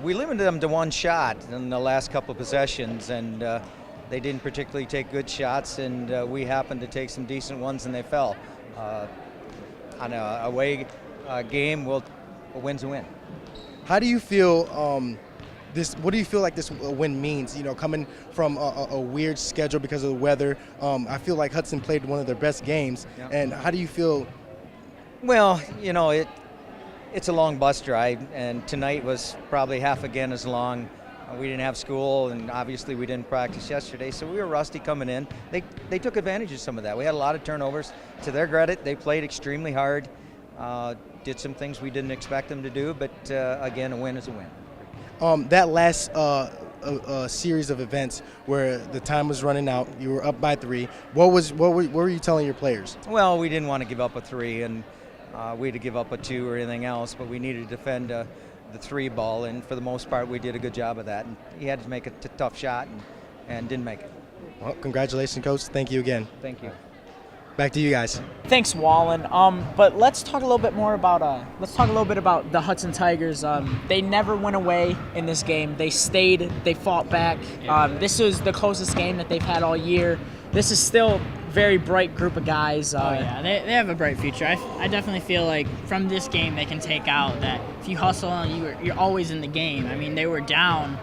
We limited them to one shot in the last couple of possessions, and they didn't particularly take good shots, and we happened to take some decent ones, and they fell. On a away game, a win's a win. How do you feel what do you feel like this win means? You know, coming from a weird schedule because of the weather, I feel like Hudson played one of their best games. Yeah. And how do you feel? Well, you know, it's a long bus drive, and tonight was probably half again as long. We didn't have school, and obviously we didn't practice yesterday, so we were rusty coming in. They took advantage of some of that. We had a lot of turnovers. To their credit, they played extremely hard, did some things we didn't expect them to do, but again, a win is a win. That last series of events where the time was running out, you were up by 3. What were you telling your players? Well, we didn't want to give up a 3, and we had to give up a 2 or anything else, but we needed to defend the 3 ball, and for the most part, we did a good job of that. And he had to make a tough shot, and didn't make it. Well, congratulations, Coach. Thank you again. Thank you. Back to you guys. Thanks, Wallen. But let's talk a little bit more about the Hudson Tigers. They never went away in this game. They stayed. They fought back. This was the closest game that they've had all year. This is still a very bright group of guys. They have a bright future. I definitely feel like from this game they can take out that if you hustle, you're always in the game. I mean, they were down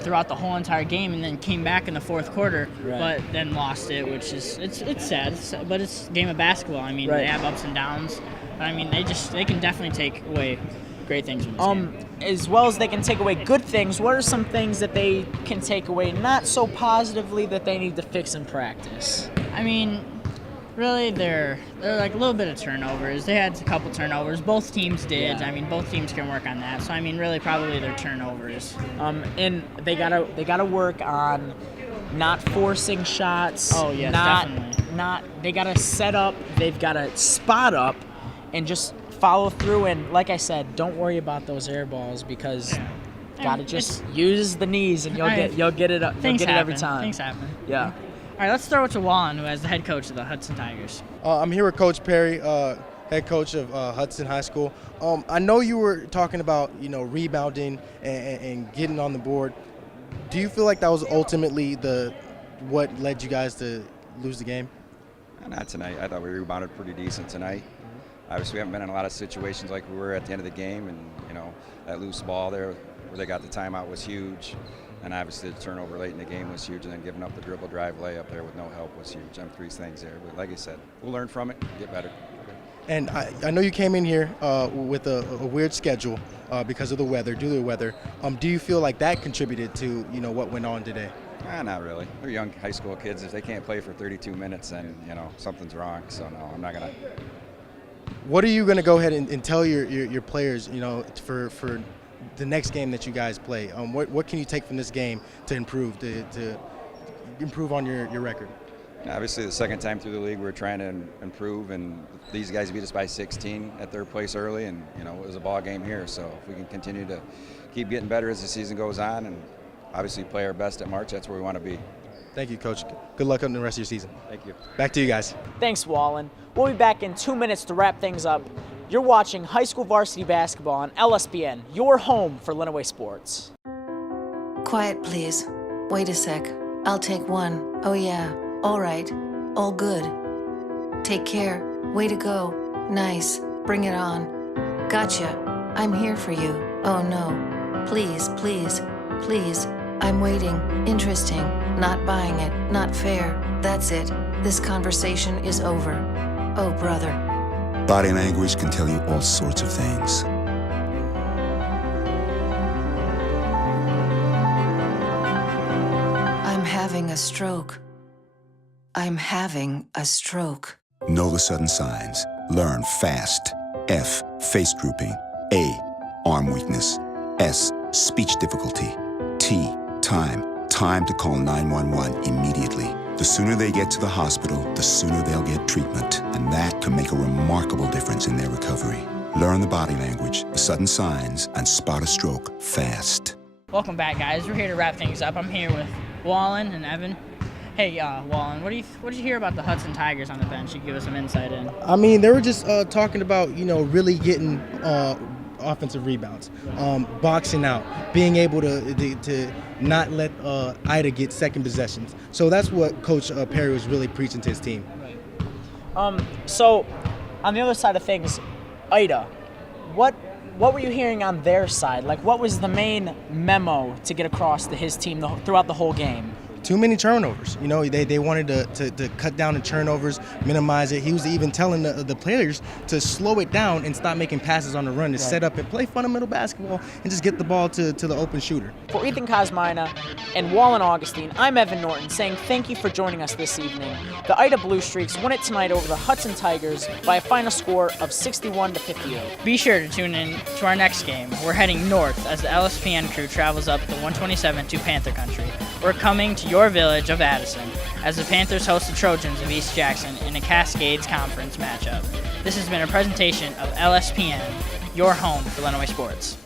throughout the whole entire game and then came back in the fourth quarter, but then lost it, which is it's sad, but it's a game of basketball. I mean, they have ups and downs, but I mean they can definitely take away great things from this game. As well as they can take away good things, what are some things that they can take away not so positively that they need to fix in practice? I mean, really, they're like a little bit of turnovers. They had a couple turnovers. Both teams did. Yeah. I mean, both teams can work on that. So I mean, really, probably their turnovers. And they gotta work on not forcing shots. Oh yes, definitely. They gotta set up. They've gotta spot up, and just follow through. And like I said, don't worry about those air balls because gotta just use the knees and you'll get it every time. Things happen. Yeah. All right, let's throw it to Wallen, who is the head coach of the Hudson Tigers. I'm here with Coach Perry, head coach of Hudson High School. I know you were talking about, rebounding and getting on the board. Do you feel like that was ultimately what led you guys to lose the game? Not tonight. I thought we rebounded pretty decent tonight. Obviously, we haven't been in a lot of situations like we were at the end of the game, and that loose ball there where they got the timeout was huge, and obviously the turnover late in the game was huge, and then giving up the dribble drive layup there with no help was huge. Them 3 things there, but like I said, we'll learn from it, get better. And I know you came in here with a weird schedule because of the weather, due to the weather. Do you feel like that contributed to what went on today? Not really. They're young high school kids. If they can't play for 32 minutes, then something's wrong. So no, I'm not gonna. What are you gonna go ahead and tell your players, for the next game that you guys play? What can you take from this game to improve on your record? Obviously, the second time through the league, we're trying to improve, and these guys beat us by 16 at their place early, and it was a ball game here. So if we can continue to keep getting better as the season goes on, and obviously play our best at March, that's where we want to be. Thank you, Coach. Good luck on the rest of your season. Thank you. Back to you guys. Thanks, Wallen. We'll be back in 2 minutes to wrap things up. You're watching high school varsity basketball on LSPN, your home for Lenawee sports. Quiet, please. Wait a sec. I'll take one. Oh, yeah. All right. All good. Take care. Way to go. Nice. Bring it on. Gotcha. I'm here for you. Oh, no. Please, please, please. I'm waiting. Interesting. Not buying it. Not fair. That's it. This conversation is over. Oh, brother. Body language can tell you all sorts of things. I'm having a stroke. I'm having a stroke. Know the sudden signs. Learn fast. F, face drooping. A, arm weakness. S, speech difficulty. T, time. Time to call 911 immediately. The sooner they get to the hospital, the sooner they'll get treatment. And that can make a remarkable difference in their recovery. Learn the body language, the sudden signs, and spot a stroke fast. Welcome back, guys. We're here to wrap things up. I'm here with Wallen and Evan. Hey, Wallen, what did you hear about the Hudson Tigers on the bench? You can give us some insight in. I mean, they were just talking about, really getting offensive rebounds, boxing out, being able to not let Ida get second possessions. So that's what Coach Perry was really preaching to his team. Right. So on the other side of things, Ida, what were you hearing on their side? Like, what was the main memo to get across to his team throughout the whole game? Too many turnovers. They wanted to cut down the turnovers, minimize it. He was even telling the players to slow it down and stop making passes on the run, to set up and play fundamental basketball and just get the ball to the open shooter. For Ethan Kosmina and Wallen Augustine, I'm Evan Norton saying thank you for joining us this evening. The Ida Bluestreaks win it tonight over the Hudson Tigers by a final score of 61-58. Be sure to tune in to our next game. We're heading north as the LSPN crew travels up the 127 to Panther Country. We're coming to your village of Addison as the Panthers host the Trojans of East Jackson in a Cascades Conference matchup. This has been a presentation of LSPN, your home for Lenawee sports.